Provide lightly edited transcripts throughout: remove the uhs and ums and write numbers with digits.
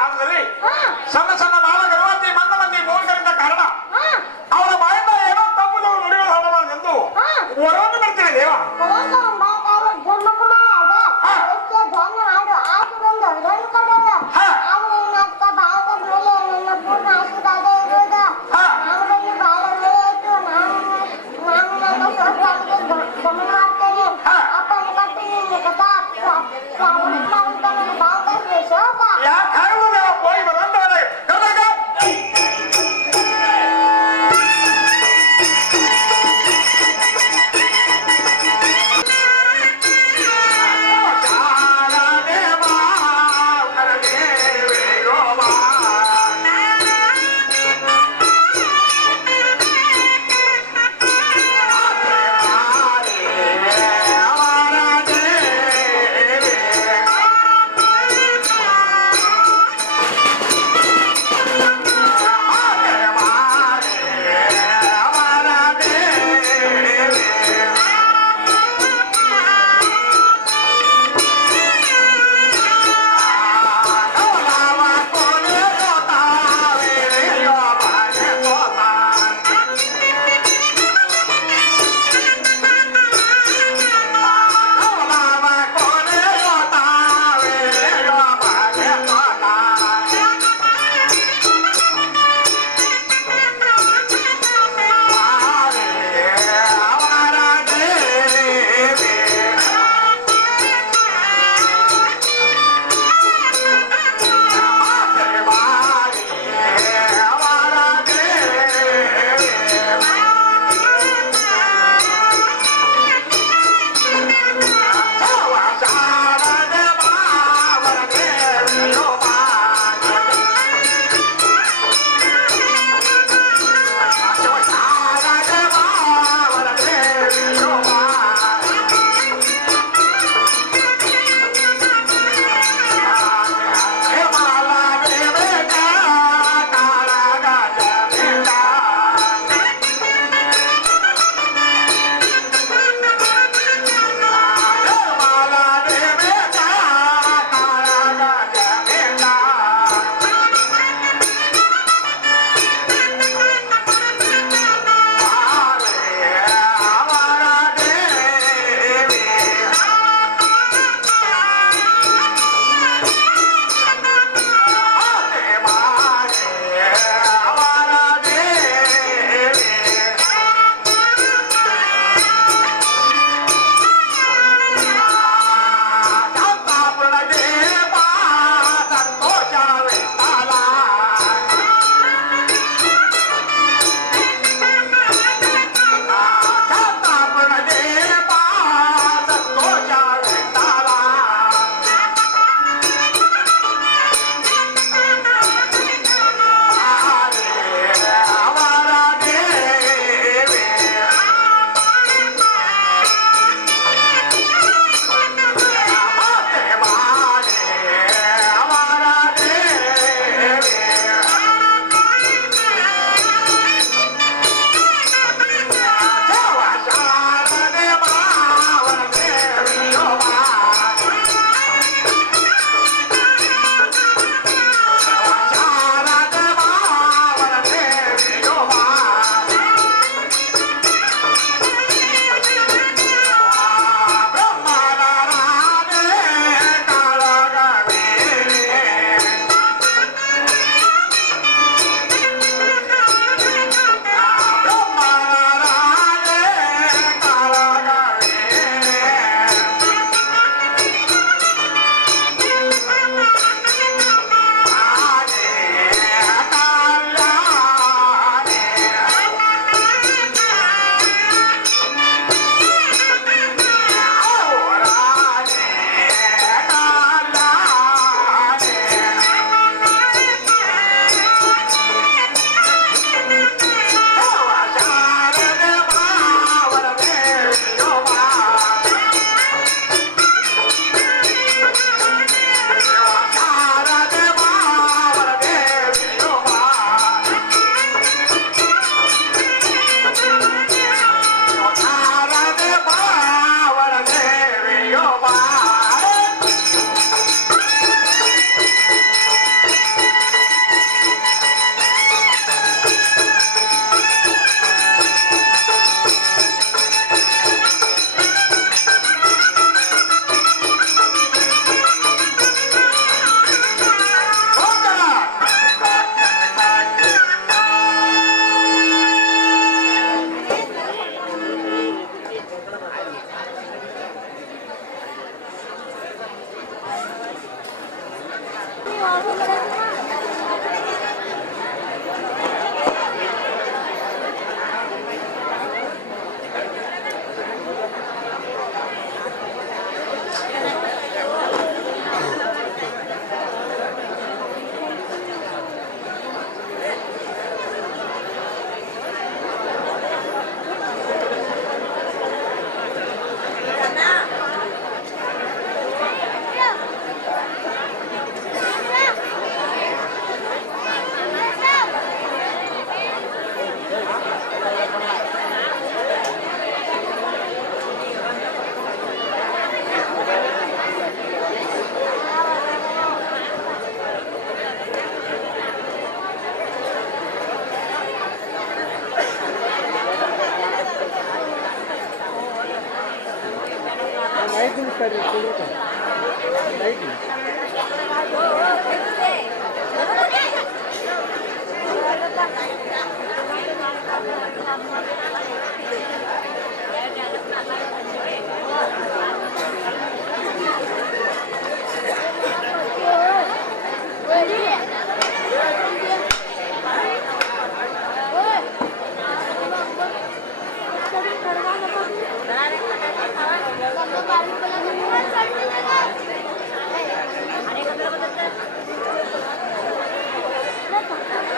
ಆದಲ್ಲಿ ಸಣ್ಣ ಸಣ್ಣ ಬಾಲಕರು ಮಂದಿ ಮಂದಿ ಮೂರ್ಖರಿಂದ ಕಾರಣ ಅವರ ಬಾಯಿಂದ ಏನೋ ತಪ್ಪುದು ನುಡಿಯುವ ಹೊರಬಾರದೆಂದು ವರವನ್ನು ಬರ್ತೀವಿ ದೇವ. ಯಾಕೆ ಹೋಗಿ ಬರಂತವರೇ ಕರ್ನಾಟಕ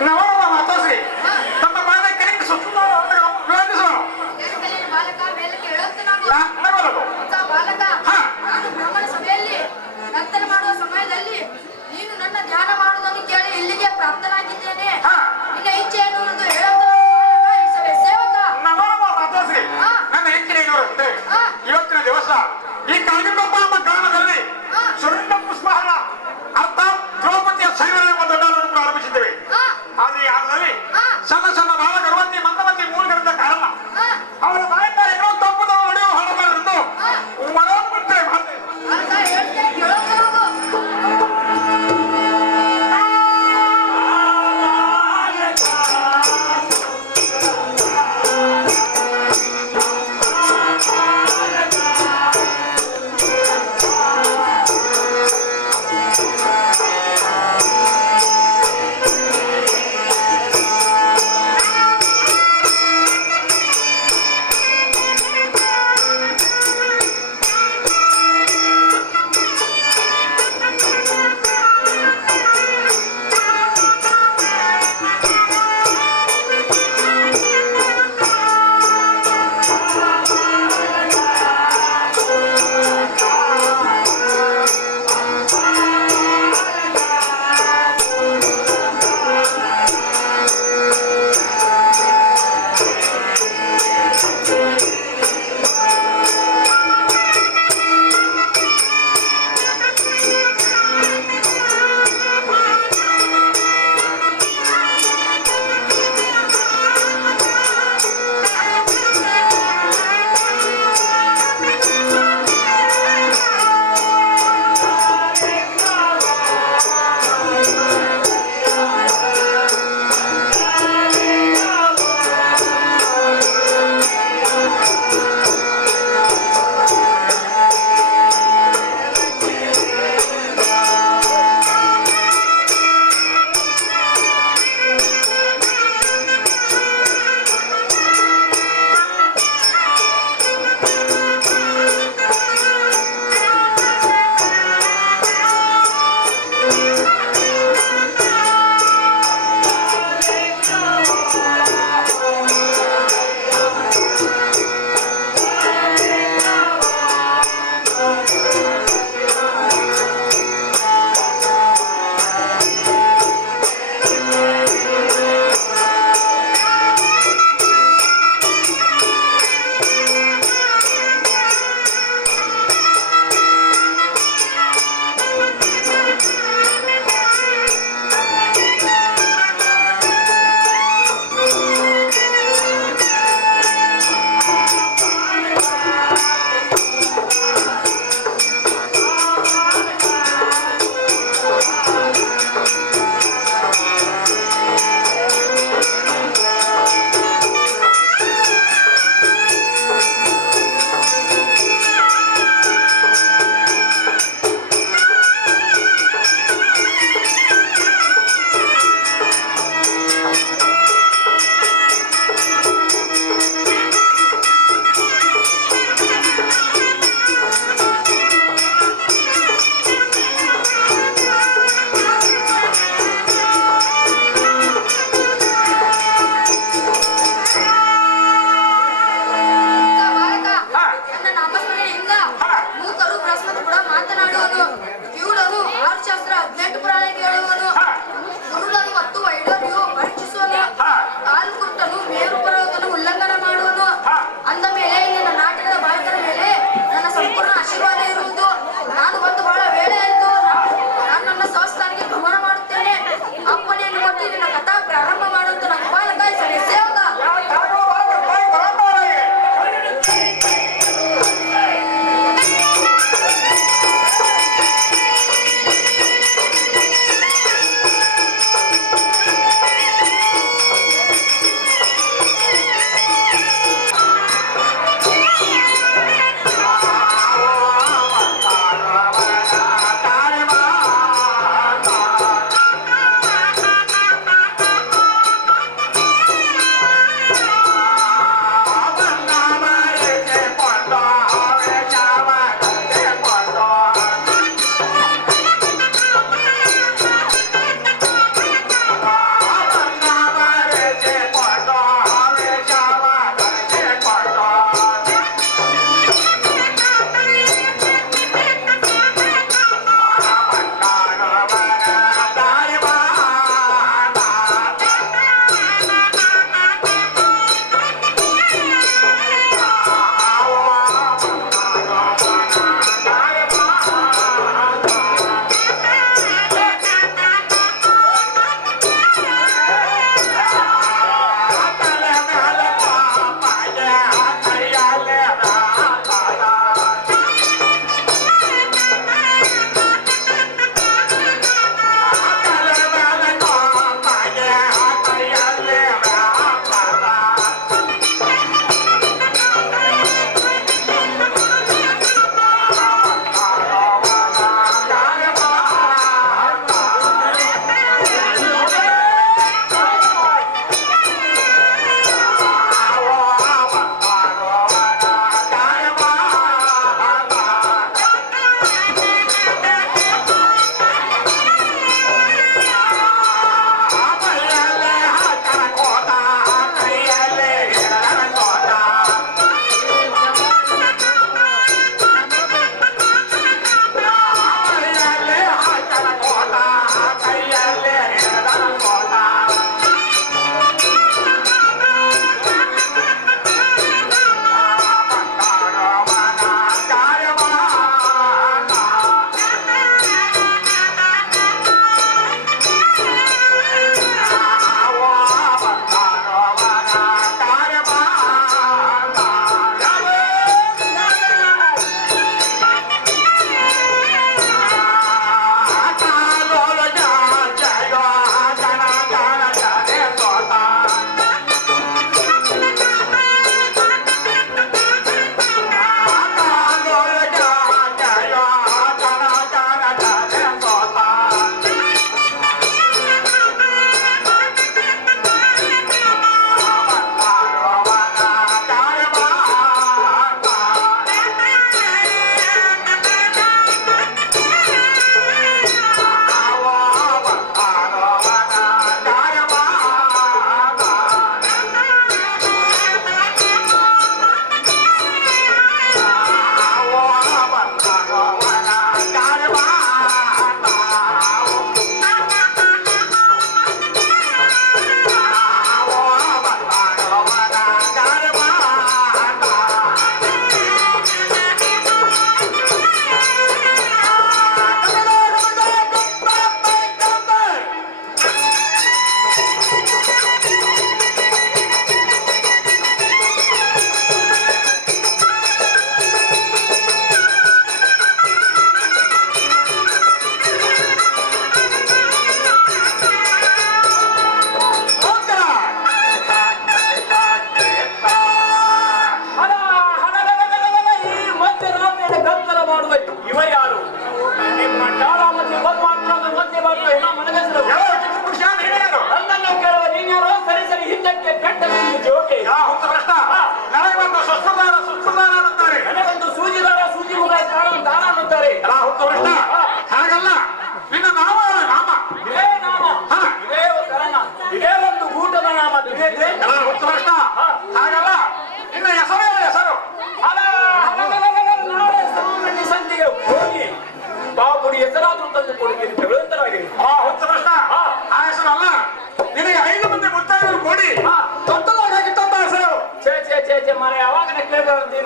ನವರವ ಮಾತಾಶ್ರೀ ತಮ್ಮ ಬಾಲ ಕರೆಕ್ಟ್ ಸುತ್ತ ವಿವರಿಸು ಬಾಲಕ ಮೇಲಕ್ಕೆ ಹೇಳುತ್ತೇನೆ ನಗರದು ಬಾಲಕ ಹಾ. ನಾನು ಬ್ರಾಹ್ಮಣ ಸಭೆಯಲ್ಲಿ ನರ್ತನ ಮಾಡುವ ಸಮಯದಲ್ಲಿ ನೀನು ನನ್ನ ಧ್ಯಾನ ಮಾಡುವುದನ್ನು ಕೇಳಿ ಇಲ್ಲಿಗೆ ಪ್ರಾಪ್ತನಾಗಿದ್ದೇನೆ. ಹಾ. ನಿನ್ನ ಇಚ್ಛೆ ಏನು ಎಂದು ಹೇಳುವುದು ಈ ಸಭೆ ಸೇವಕ. ನವರವ ಮಾತಾಶ್ರೀ ಹಾ. ನನ್ನ ಹೆಚ್ಚಿನ ಏನಂತೆ ಹಾ. ಇವತ್ತಿನ ದಿವಸ ಈ ಕಳಗಿಕೊಪ್ಪ ಎಂಬ ಗ್ರಾಮದಲ್ಲಿ ಹಾ. ಸುರಂಗ ಪುಷ್ಪಹರಣ ಅರ್ಥಾತ್ ದ್ರೌಪದಿಯ ಸೈನ್ಯದ ಎಂಬ ದೊಡ್ಡವನ್ನು ಪ್ರಾರಂಭಿಸಿದ್ದೇವೆ. ಹಾ. ಆದ್ರೆ ಈ ಕಾಲದಲ್ಲಿ ಹಾ. ಸಣ್ಣ ಸಣ್ಣ ಬಾಲಕರುವಂತಿ ಮಂದಮಂದಿ ಮೂರ್ಖರಿಂದ ಕಾರಣ ಹಾ. ಅವರ ಬಾಯಿಂದ ಏನೋ ತಪ್ಪುದವ ನಡೆಯುವ ಹೊರಬಾರದು ಹಾ. ಮನೋನ್ಮುಕ್ತೆ ಮಾಡಿದೆ. ಬಾಲಕ ಹೇಳ್ತೇನೆ ಕೇಳುತ್ತೇನೆ ಹೋಗು. ಆ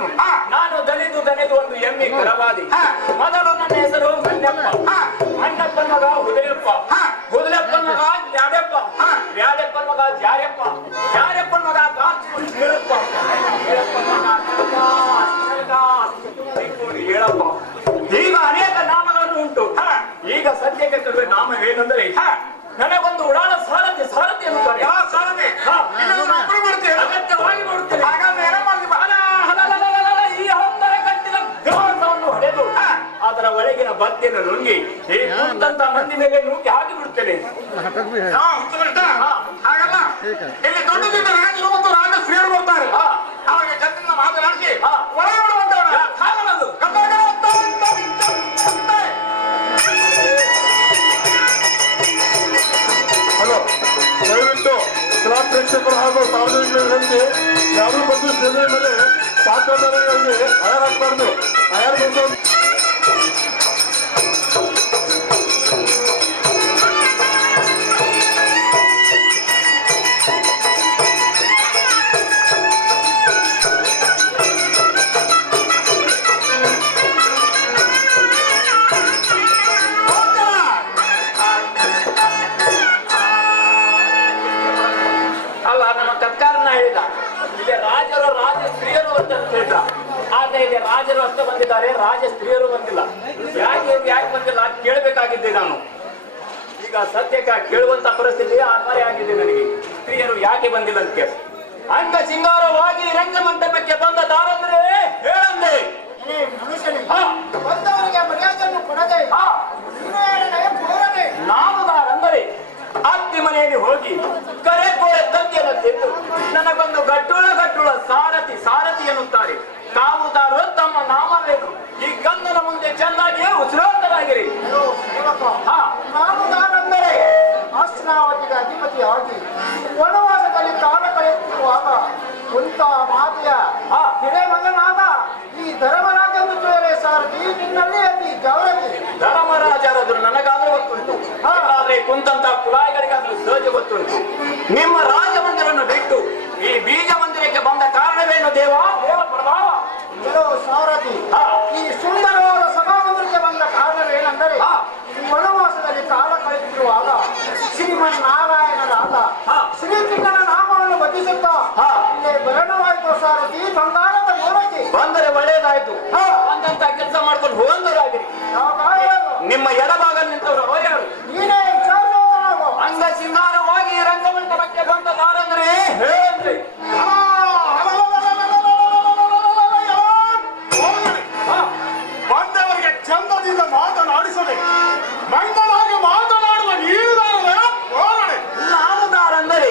ಏನು ನಾನು ದಲಿದು ಒಂದು ಎಮ್ಮೆ ಕರವಾದಿ ಮೊದಲು ನನ್ನ ಹೆಸರು ಮಣ್ಣಪ್ಪ ಮಣ್ಣಪ್ಪನ ಮಗ ಹುದಯಪ್ಪ ಹುದಯಪ್ಪನ ಮಗ ಜ್ಯಾಡೆಪ್ಪ ಜ್ಯಾಡೆಪ್ಪನ ಮಗ ಜಾರೆಪ್ಪ ಜಾರೆಪ್ಪನ ಮಗ ಹೇಳಪ್ಪ ಹೇಳಪ್ಪ ಈಗ ಅನೇಕ ನಾಮಗಳನ್ನು ಉಂಟು ಈಗ ಸದ್ಯಕ್ಕೆ ಕರುವೆ ನಾಮವೇನೆಂದರೆ ನನಗೊಂದು ಉಡಾಳ ಸಾರಥಿ ಸಾರಥಿ ಅನ್ನುತ್ತಾರೆ ಯಾವ ಸಾರಥಿ ಅಗತ್ಯವಾಗಿ ನೋಡುತ್ತೇನೆ ಹಾಗಾದ್ರೆ ಏನ ಮಾಡ್ತೀವಿ ಈ ಹಂದರ ಕಟ್ಟಿದ ಗ್ರಹವನ್ನು ಹೊಡೆದು ಅದರ ಒಳಗಿನ ಬತ್ತಿಯನ್ನು ನುಂಗಿ ಈ ಕುಂತಂತ ಮಂದಿ ಮೇಲೆ ನುಗ್ಗಿ ಹಾಕಿ ಬಿಡುತ್ತೇನೆ ಹಾಗಲ್ಲ ಇಲ್ಲಿ ದೊಡ್ಡದಿಂದ ರಾಜರು ಮತ್ತು ರಾಜ ಶ್ರೀಯರು ಬರ್ತಾರೆ ಅವಾಗ ಜನರಿಂದ ಮಾತನಾಡಿಸಿ ಒಳಗೆ ಬಿಡುವಂತವ್ರು ಹಾಗಲ್ಲದು ಹಲೋ ದಯವಿಟ್ಟು ಕಲಾ ಪ್ರೇಕ್ಷಕರು ಹಾಗೂ ಸಾರ್ವಜನಿಕರಿಗೆ ಯಾರು ಬಂದು ಸೇವೆ ಮೇಲೆ ಪಾತ್ರಧಾರಿಗಳಿಗೆ ತಯಾರಾಗಬಾರ್ದು ತಯಾರು ಬಂದು ಅಲ್ಲ ನಮ್ಮ ಕರ್ಕಾರನ ಹೇಳಿದ ಇಲ್ಲಿ ರಾಜರು ರಾಜ ಸ್ತ್ರೀಯರು ಅಂತ ಹೇಳಿದ ಆದ್ರೆ ಇಲ್ಲಿ ರಾಜರು ಅಷ್ಟೇ ಬಂದಿದ್ದಾರೆ ರಾಜ ಸ್ತ್ರೀಯರು ಬಂದಿಲ್ಲ ಯಾಕೆ ಬಂದಿಲ್ಲ ಅಂತ ಕೇಳಬೇಕಾಗಿದ್ದೆ ನಾನು ಈಗ ಸದ್ಯಕ್ಕೆ ಕೇಳುವಂತ ಪರಿಸ್ಥಿತಿ ಅನಿವಾರ್ಯ ಆಗಿದೆ ನನಗೆ ಸ್ತ್ರೀಯರು ಯಾಕೆ ಬಂದಿಲ್ಲ ಅಂತ ಕೇಳಿ ಅಂಗ ಸಿಂಗಾರವಾಗಿ ರಂಗಮಂಟಪಕ್ಕೆ ಬಂದ ದಾರಂದ್ರೆ ಹೇಳಂದೆ ಬಂದವರಿಗೆ ಮರ್ಯಾದೆಯನ್ನು ಕೊಡದೆ ನಾನು ದಾರಂದರೆ ಅತ್ತಿ ಮನೆಯಲ್ಲಿ ಹೋಗಿ ಕರೆ ಕೋರೆ ತಂದೆಯನ್ನು ತಿಂದು ನನಗೊಂದು ಗಟ್ಟುಳ ಸಾರಥಿ ಎನ್ನುತ್ತಾರೆ ತಾವು ದಾರು ತಮ್ಮ ನಾಮವೇನು ಈ ಗಂಧನ ಮುಂದೆ ಚೆನ್ನಾಗಿ ಉಸಿರಾಟರಾಗಿರಿ ನಾನು ನಾನೆಂದರೆ ಆಸ್ತಿನಾವತಿಗೆ ಅಧಿಪತಿಯಾಗಿ ವನವಾಸದಲ್ಲಿ ಕಾಲ ಕಳೆಯುತ್ತಿರುವಾಗ ಕುಂತ ಮಾತೆಯ ಹಿರೇಮಗನಾದ ಈ ಧರ್ಮರಾಜನ್ನು ಕೇಳಿ ಸಾರಥಿ ನಿನ್ನಲ್ಲಿ ಅತಿ ಜಾಗೃತಿ ಧರ್ಮರಾಜರಾದ್ರು ನನಗಾದ್ರೂ ಗೊತ್ತುಂಟು ಆದ್ರೆ ಕುಂತಂತ ಕುಲಾಯಿಗಳಿಗಾದ್ರೂ ಸಹಜ ಗೊತ್ತುಂಟು ನಿಮ್ಮ ರಾಜಮಂದಿರವನ್ನು ಬಿಟ್ಟು ಈ ಬೀಜ ಮಂದಿರಕ್ಕೆ ಬಂದ ಕಾರಣವೇನು ದೇವ ಪ್ರಭಾವ ಕೆಲವು ಸಾರಥಿ ಈ ಸುಂದರವಾದ ಸಭಾಮಂದಿರಕ್ಕೆ ಬಂದ ಕಾರಣವೇನೆಂದರೆ ವನವಾಸದಲ್ಲಿ ಕಾಲ ಕಳೆಯುತ್ತಿರುವಾಗ ಶ್ರೀಮನ್ನಾರಾಯಣರಾದ ಶ್ರೀಕೃಷ್ಣನ ನಾಮವನ್ನು ಭಜಿಸುತ್ತಾ ಇಲ್ಲೇ ಬರಣವಾಯಿತು ಸಾರಥಿ ಬಂಗಾಳದ ಮೂರಕ್ಕೆ ಬಂದರೆ ಒಳ್ಳೆಯದಾಯ್ತು ಬಂದಂತ ಕೆಲಸ ಮಾಡ್ಕೊಂಡು ಹೋಗಂದರಾಗಿರಿ ನಿಮ್ಮ ಎಡಭಾಗ ನಿಂತವರು ಅವರ್ಯಾರು ನೀನೇ ವಿಚಾರಿಸುವುದು ಅಂಗ ಸಿಂಗಾರವಾಗಿ ರಂಗಮಂಟಪಕ್ಕೆ ಬಂದ ದಾರಂದ್ರೆ ಹೇಳಿ ಬಂದವರಿಗೆ ಚಂದದಿಂದ ಮಾತನಾಡಿಸದೆ ಮಂಗಳಾಗಿ ಮಾತನಾಡುವ ನೀರುದಾರರ ಧೋರಣೆ ನಾನು ದಾರಂದರೆ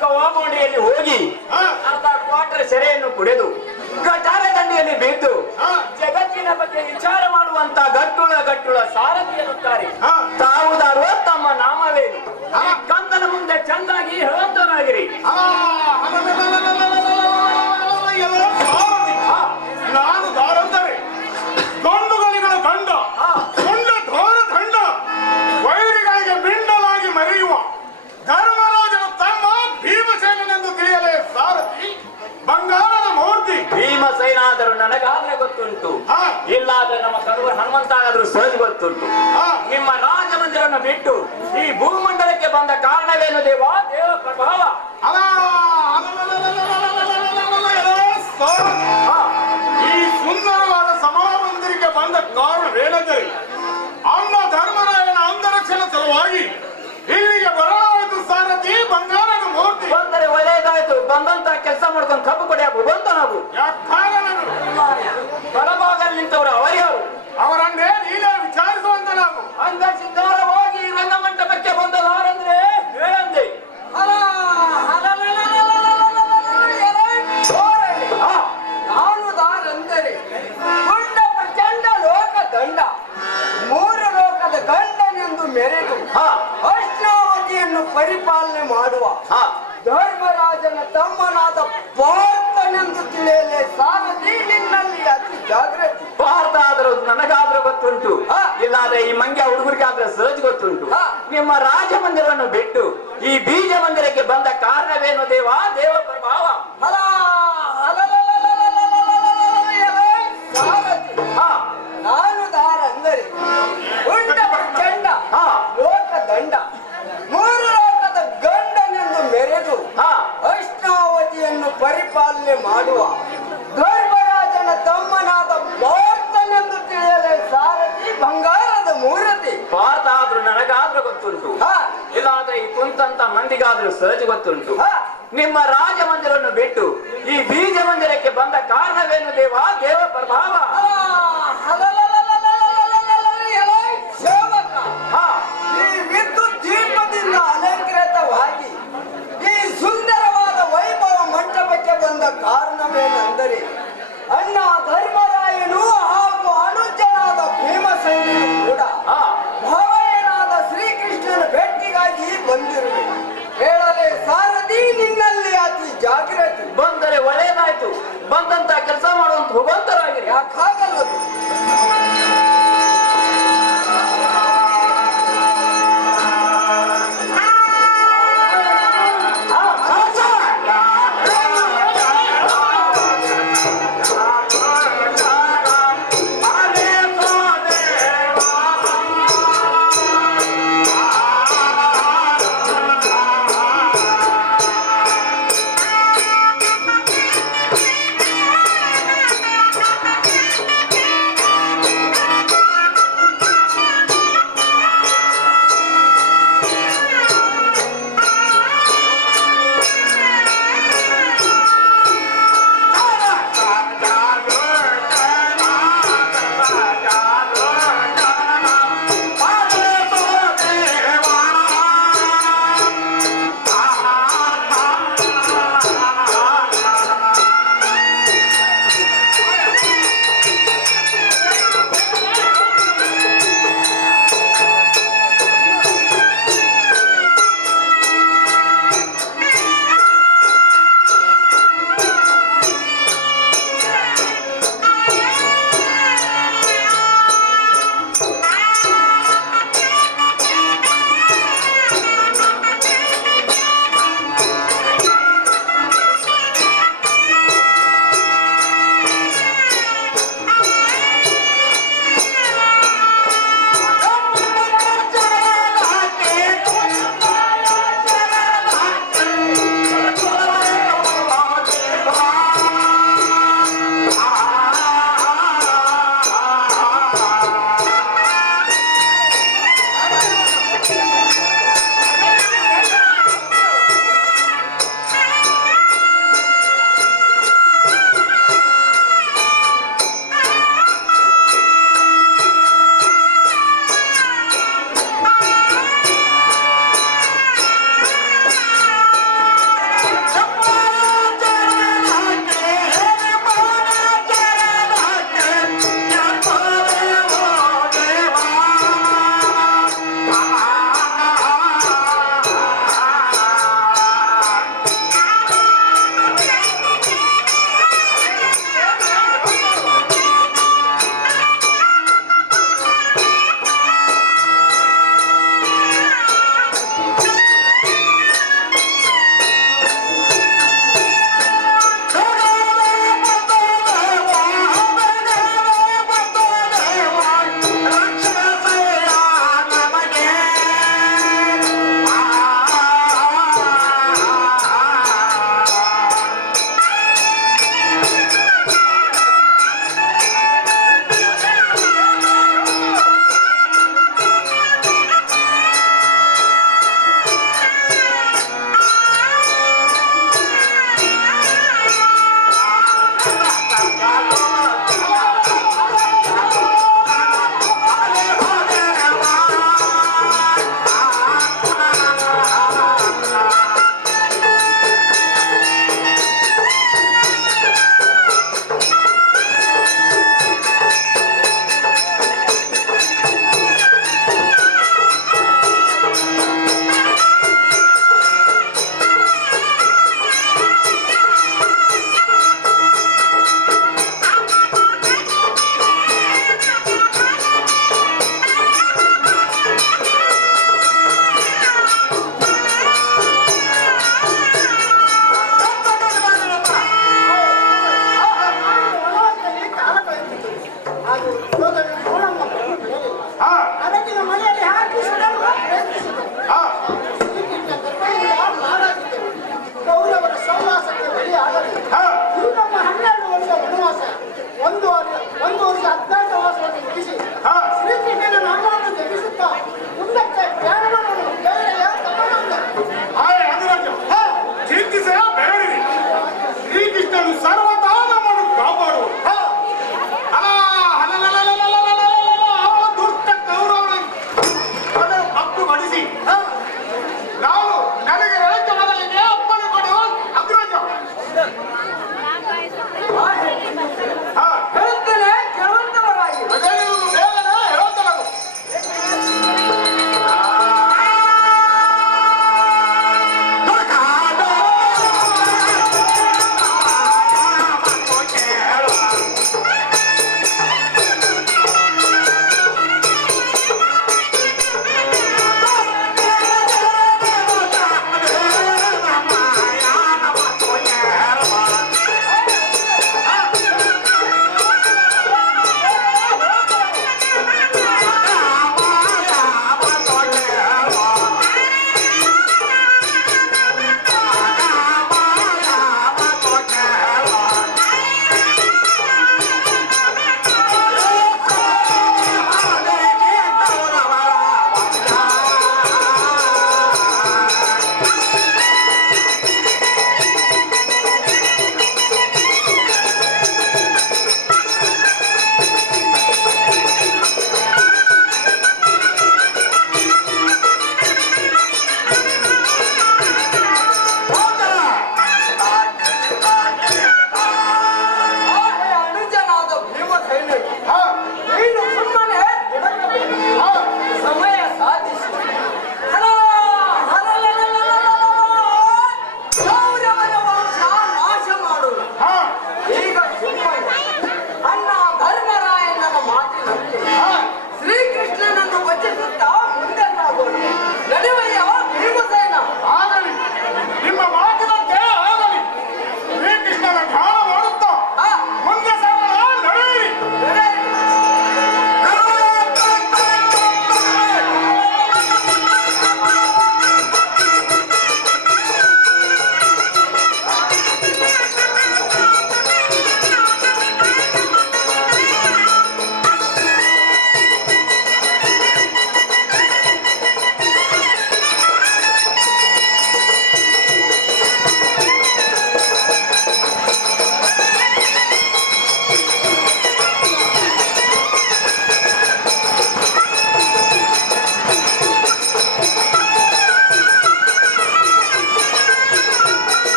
ಕವಾಮೋಡಿಯಲ್ಲಿ ಹೋಗಿ ಅರ್ಧ ಕ್ವಾರ್ಟರ್ ಸೆರೆಯನ್ನು ಕುಡಿದು ಗಟಾರ ದಂಡಿಯಲ್ಲಿ ಬಿದ್ದು ಜಗತ್ತಿನ ಬಗ್ಗೆ ವಿಚಾರ ಮಾಡುವಂತ ಗಟ್ಟುಳ ಸಾರಥಿ ಎನ್ನುತ್ತಾರೆ ತಾವುದಾರು ತಮ್ಮ ನಾಮವೇನು ಈ ಕಂದನ ಮುಂದೆ ಚಂದಾಗಿ ಹೇಳುವಂತನಾಗಿರಿ ನಾನು ದಾರಂದರೆ ಗಂಡುಗಳಿಗಳ ಗಂಡ ಕೊಂಡ ಘೋರ ದಂಡ ವೈರಿಗಳಿಗೆ ಮಿಂಡಲಾಗಿ ಮರೆಯುವ ಧರ್ಮರಾಜನ ತಮ್ಮ ಭೀಮಸೇನೆಂದು ತಿಳಿಯಲೇ ಸಾರಥಿ ಬಂಗಾರದ ಮೂರ್ತಿ ಭೀಮಸೇನಾದರೂ ನನಗಾದ್ರೆ ಗೊತ್ತುಂಟು ಇಲ್ಲಾದ್ರೆ ನಮ್ಮ ಕರುವ ಹನುಮಂತಾಗಾದ್ರೂ ಸಹಜ ಗೊತ್ತುಂಟು ನಿಮ್ಮ ರಾಜಮಂದಿರವನ್ನು ಬಿಟ್ಟು ಈ ಭೂಮಂಡಲಕ್ಕೆ ಬಂದ ಕಾರಣವೇನು ದೇವ ಪ್ರಭಾವ ಈ ಸುಂದರವಾದ ಸಭಾಮಂದಿರಕ್ಕೆ ಬಂದ ಕಾರಣವೇನೆಂದರೆ ಅಣ್ಣ ಧರ್ಮರಾಯನ ಅಂಗರಕ್ಷಣ ಸಲುವಾಗಿ ಇಲ್ಲಿಗೆ ಬರಲಾಯಿತು ಸಾರಥಿ ಬಂಗಾರದ ಮೂರ್ತಿ ಬಂದರೆ ಒಳ್ಳೆಯದಾಯ್ತು ಬಂದಂತ ಕೆಲಸ ಮಾಡ್ಕೊಂಡು ಕಬ್ಬು ಕೊಡಿಯಾಗು ಬಂತ ನಾವು ಬಲಭಾಗದಲ್ಲಿ ನಿಂತವರು ಅವರ್ಯಾರು ಅವರನ್ನೇ ನೀನೇ ವಿಚಾರಿಸುವಂತ ನಾವು ಅಂಗ ಸಿಂಗಾರವಾಗಿ ರಂಗಮಂಟಪಕ್ಕೆ ಬಂದದಾರಂದ್ರೆ ಹೇಳಂದೆ ನಾನು ದಾರಂದರೆ ಗುಂಡ ಪ್ರಚಂಡ ಲೋಕ ದಂಡ ಮೂರು ಲೋಕದ ಗಂಡನೆಂದು ಮೆರೆದು ಅಷ್ಟಾವತಿಯನ್ನು ಪರಿಪಾಲನೆ ಮಾಡುವ ಧರ್ಮರಾಜನ ತಮ್ಮನಾದ ಪಾರ್ಥನೆಂದು ತಿಳಿಯಲೇ ಸಾರಥಿ ನಿನ್ನಲ್ಲಿ ಅತಿ ಜಾಗೃತಿ ಪಾರ್ಥ ಆದ್ರೂ ನನಗಾದ್ರೂ ಗೊತ್ತುಂಟು ಇಲ್ಲಾದ್ರೆ ಈ ಮಂಗ್ಯ ಹುಡುಗರಿಗಾದ್ರೆ ಸಹಜ ಗೊತ್ತುಂಟು ನಿಮ್ಮ ರಾಜಮಂದಿರವನ್ನು ಬಿಟ್ಟು ಈ ಬೀಜ ಮಂದಿರಕ್ಕೆ ಬಂದ ಕಾರಣವೇನು ದೇವ ಪ್ರಭಾವ ಹಾಗೆ ಮಾಡುವ ಧರ್ಮರಾಜನ ತಮ್ಮನಾದ ಪಾರ್ಥನೆಂದು ತಿಳಿಯಲೇ ಸಾರಥಿ ಬಂಗಾರದ ಮೂರತಿ. ಪಾರ್ಥ ಆದ್ರೂ ನನಗಾದ್ರೂ ಗೊತ್ತುಂಟು, ಹಾ. ಇಲ್ಲಾದ್ರೆ ಈ ಕುಂತಂತ ಮಂದಿಗಾದ್ರೂ ಸಹಜ ಗೊತ್ತುಂಟು. ಹಾ. ನಿಮ್ಮ ರಾಜ ಮಂದಿರವನ್ನು ಬಿಟ್ಟು ಈ ಬೀಜ ಮಂದಿರಕ್ಕೆ ಬಂದ ಕಾರಣವೇನು ದೇವ? ದೇವ ಪ್ರಭಾವ. ಸೇವಕ, ಹಾ, ಈ ವಿದ್ಯುತ್ ದೀಪದಿಂದ ಅಲಂಕೃತವಾಗಿ ಈ ಸುಂದರವಾದ ವೈಭವ ಮಂಟಪಕ್ಕೆ ಬಂದ ಕಾರಣವೇನೆಂದರೆ ಅಣ್ಣ ಧರ್ಮರಾಯನು ಹಾಗೂ ಅನುಜನಾದ ಭೀಮಸೇನನು ಕೂಡ ಹಾ. ಭಾವಯ್ಯನಾದ ಶ್ರೀಕೃಷ್ಣನ ಭೇಟಿಗಾಗಿ ಬಂದಿರುವೆ. ಹೇಳಲೇ ಸಾರಥಿ ನಿನ್ನಲ್ಲಿ ಅತಿ ಜಾಗ್ರತೆ. ಬಂದರೆ ಒಳ್ಳೆಯದಾಯ್ತು. ಬಂದಂತ ಕೆಲಸ ಮಾಡುವಂತ ಭಗವಂತರಾಗಿರಿ. ಯಾಕಾಗಲ್ಲ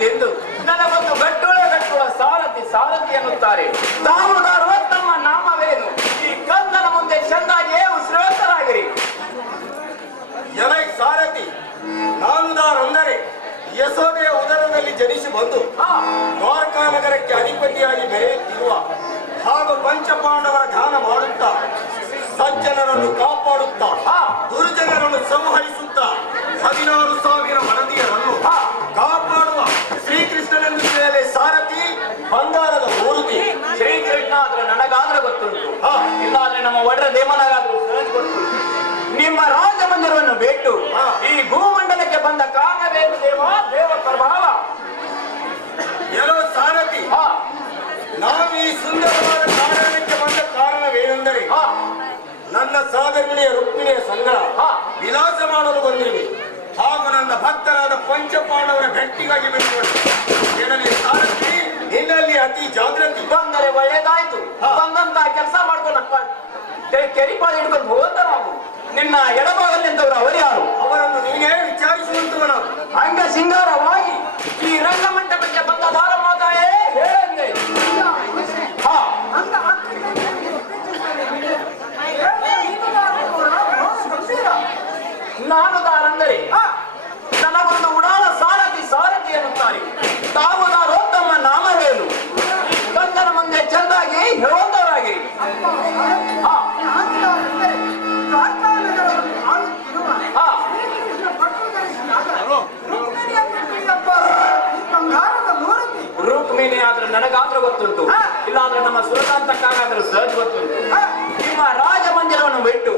ಮತ್ತೆಂದು ನನಗೊಂದು ಗಟ್ಟುಳ ಸಾರಥಿ ಸಾರಥಿ ಎನ್ನುತ್ತಾರೆ. ತಾವುದಾರುವ ತಮ್ಮ ನಾಮವೇನು? ಈ ಕಂದನ ಮುಂದೆ ಚೆಂದಾಗಿಯೇ ಉಸಿರೋತ್ತರಾಗಿರಿ. ಎಲೈ ಸಾರಥಿ, ನಾನುದಾರಂದರೆ ಯಶೋದೆಯ ಉದರದಲ್ಲಿ ಜನಿಸಿ ಬಂದು ದ್ವಾರಕಾ ನಗರಕ್ಕೆ ಅಧಿಪತಿಯಾಗಿ ಮೆರೆಯುತ್ತಿರುವ ಹಾಗೂ ಪಂಚಪಾಂಡವರ ಧ್ಯಾನ ಮಾಡುತ್ತಾ ಸಜ್ಜನರನ್ನು ಕಾಪಾಡುತ್ತಾ ದುರ್ಜನರನ್ನು ಸಂಹರಿಸುತ್ತಾ 16,000 ಮಡದಿಯರನ್ನು ಕಾಪಾಡುವ ಶ್ರೀಕೃಷ್ಣನೆಂದು ಹೇಳಿ ಸಾರಥಿ ಬಂಗಾರದ ಮೂರ್ತಿ. ಶ್ರೀಕೃಷ್ಣ ಆದ್ರೆ ನನಗಾದ್ರೆ ಗೊತ್ತುಂಟು, ಇಲ್ಲಾದ್ರೆ ನಮ್ಮ ಒಡ್ರ ದೇವನಾಗಾದ್ರೂ ಗೊತ್ತುಂಟು. ನಿಮ್ಮ ರಾಜಮಂದಿರವನ್ನು ಬಿಟ್ಟು ಈ ಭೂಮಂಡಲಕ್ಕೆ ಬಂದ ಕಾರಣವೇನು ದೇವ? ದೇವ ಪ್ರಭಾವ. ಎಲ್ಲೋ ಸಾರಥಿ, ನಾವು ಈ ಸುಂದರವಾದ ಕಾರಣಕ್ಕೆ ಬಂದ ಕಾರಣವೇನೆಂದರೆ ನನ್ನ ಸಹಧರ್ಮಿಣಿಯ ರುಕ್ಮಿಣಿಯ ಸಂಗ್ರಹ ವಿಲಾಸ ಮಾಡಲು ಬಂದಿರುವೆ ಹಾಗೂ ನನ್ನ ಭಕ್ತರಾದ ಪಂಚಪಾಂಡವರ ಭೇಟಿಗಾಗಿ ಬೆಳೆಯುವ ಸಾರಥಿ ನಿನ್ನಲ್ಲಿ ಅತಿ ಜಾಗೃತಿ. ಬಂದರೆ ಒಳ್ಳೇದಾಯ್ತು. ಬಂದಂತ ಕೆಲಸ ಮಾಡ್ಕೊಂಡಪ್ಪ ಕೆರಿಪಾದ ಹಿಡ್ಕೊಂಡು ಹೋದ ನಾವು. ನಿನ್ನ ಎಡಭಾಗಲ್ಲಿದ್ದವರು ಅವರ್ಯಾರು? ಅವರನ್ನು ನೀನೇ ವಿಚಾರಿಸುವಂತವ ನಾವು. ಅಂಗ ಸಿಂಗಾರವಾಗಿ ಈ ರಂಗಮಂಟಪಕ್ಕೆ ಬಂದ ದಾರ ಮಾತಾಯೇ ಹೇಳಂದೆ. ನಾನು ದಾರಂದರೆ ನನಗೊಂದು ಉಡಾಳ ಸಾರಥಿ ಸಾರಥಿ ಎನ್ನುತ್ತಾರೆ. ತಾವು ದಾರೋ ತಮ್ಮ ನಾಮವೇನು? ಕಂದನ ಮುಂದೆ ಚೆಂದಾಗಿ ಹೇಳುವಂತವರಾಗಿರಿ. ರುಕ್ಮಿಣಿ ಆದ್ರೆ ನನಗಾದ್ರೂ ಗೊತ್ತುಂಟು, ಇಲ್ಲಾಂದ್ರೆ ನಮ್ಮ ಸುರಕಾಂತಕ್ಕಾಗಾದ್ರೂ ಸಹಜ ಗೊತ್ತುಂಟು. ನಿಮ್ಮ ರಾಜಮಂದಿರವನ್ನು ಬಿಟ್ಟು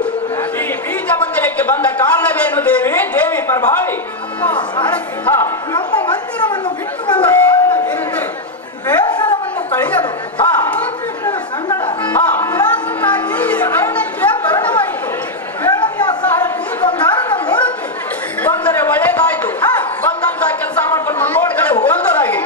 ಈ ಬೀಜ ಮಂದಿರಕ್ಕೆ ಬಂದ ಕಾರಣವೇನು ದೇವಿ? ದೇವಿ ಪ್ರಭಾವಿ. ನಮ್ಮ ಮಂದಿರವನ್ನು ಬಿಟ್ಟು ಬಂದ ಏನೆಂದರೆ ಬೇಸರವನ್ನು ಕಳೆಯಲು ಶ್ರೀಕೃಷ್ಣನ ಸಂಗಡ ವಿಲಾಸಕ್ಕಾಗಿ ಈ ಅರಣ್ಯಕ್ಕೆ ಮರಣವಾಯಿತು. ಹೇಳಯ್ಯ ಸಾರಥಿ ಬಂಗಾರದ ಮೂರ್ತಿ. ಬಂದರೆ ಒಳ್ಳೇದಾಯ್ತು. ಬಂದಂತ ಕೆಲಸ ಮಾಡ್ಕೊಂಡು ನೋಡಿ ಕಡೆ ಹೋದರಾಗಿ.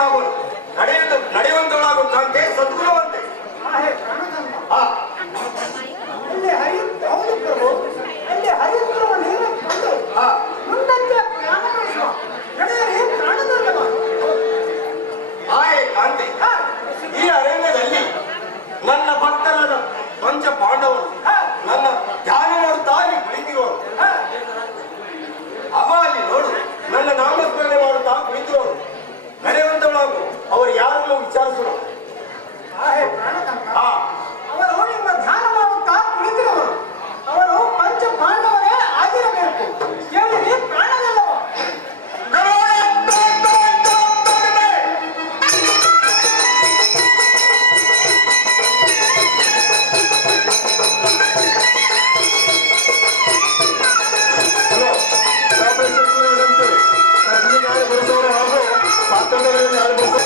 ವಯಸ್ಸಾಗೋದು ನಡೆಯುವಂತವಳಾಗೋ ಕಾಂತೆ ಸದ್ಗುಣವಂತೆ. ಹಾ ಅಲ್ಲಿ ಹೌದು ಪ್ರಭು, ಅಲ್ಲಿ ಹರಿಯುತ್ತಿರುವ ನೀರು ತಂದು ಹಾ ಮುಂದಕ್ಕೆ ಪ್ರಾಣ ಉಳಿಸುವ. ನಡೆಯಲಿ ಪ್ರಾಣದಂಡವ. ಆಯೇ ಕಾಂತೆ, ಈ ಅರಣ್ಯದಲ್ಲಿ ನನ್ನ ಭಕ್ತರಾದ ಪಂಚ ಪಾಂಡವರು ನನ್ನ ಧ್ಯಾನ ಮಾಡುತ್ತಾ ಇಲ್ಲಿ ಕುಳಿತಿರೋರು. ಅವ ಅಲ್ಲಿ ನೋಡು, ನನ್ನ ನಾಮಸ್ಮರಣೆ ಮಾಡುತ್ತಾ ಕುಳಿತಿರೋರು. ನಡೆಯುವಂತವಳಾಗು, ಅವರು ಯಾರನ್ನು ವಿಚಾರಿಸೋಣ. ಹಾ ಅವರು ನಿಮ್ಮ ಧ್ಯಾನ ಮಾಡುತ್ತಾ ಕುಳಿತಿರುವರು. ಅವರು ಪಂಚ ಪಾಂಡವರೇ ಆಗಿರಬೇಕು. ಕೇಳಿರಿ ಪ್ರಾಣದಂಡವ. ಹಲೋ, ಕಲಾ ಪ್ರೇಕ್ಷಕರು ವಿನಂತಿ, ಕಠಿಣ ನ್ಯಾಯ ಬರೆಸೋರು ಹಾಗೂ ಸ್ವಾತಂತ್ರ್ಯ ನ್ಯಾಯ ಬರೆಸೋ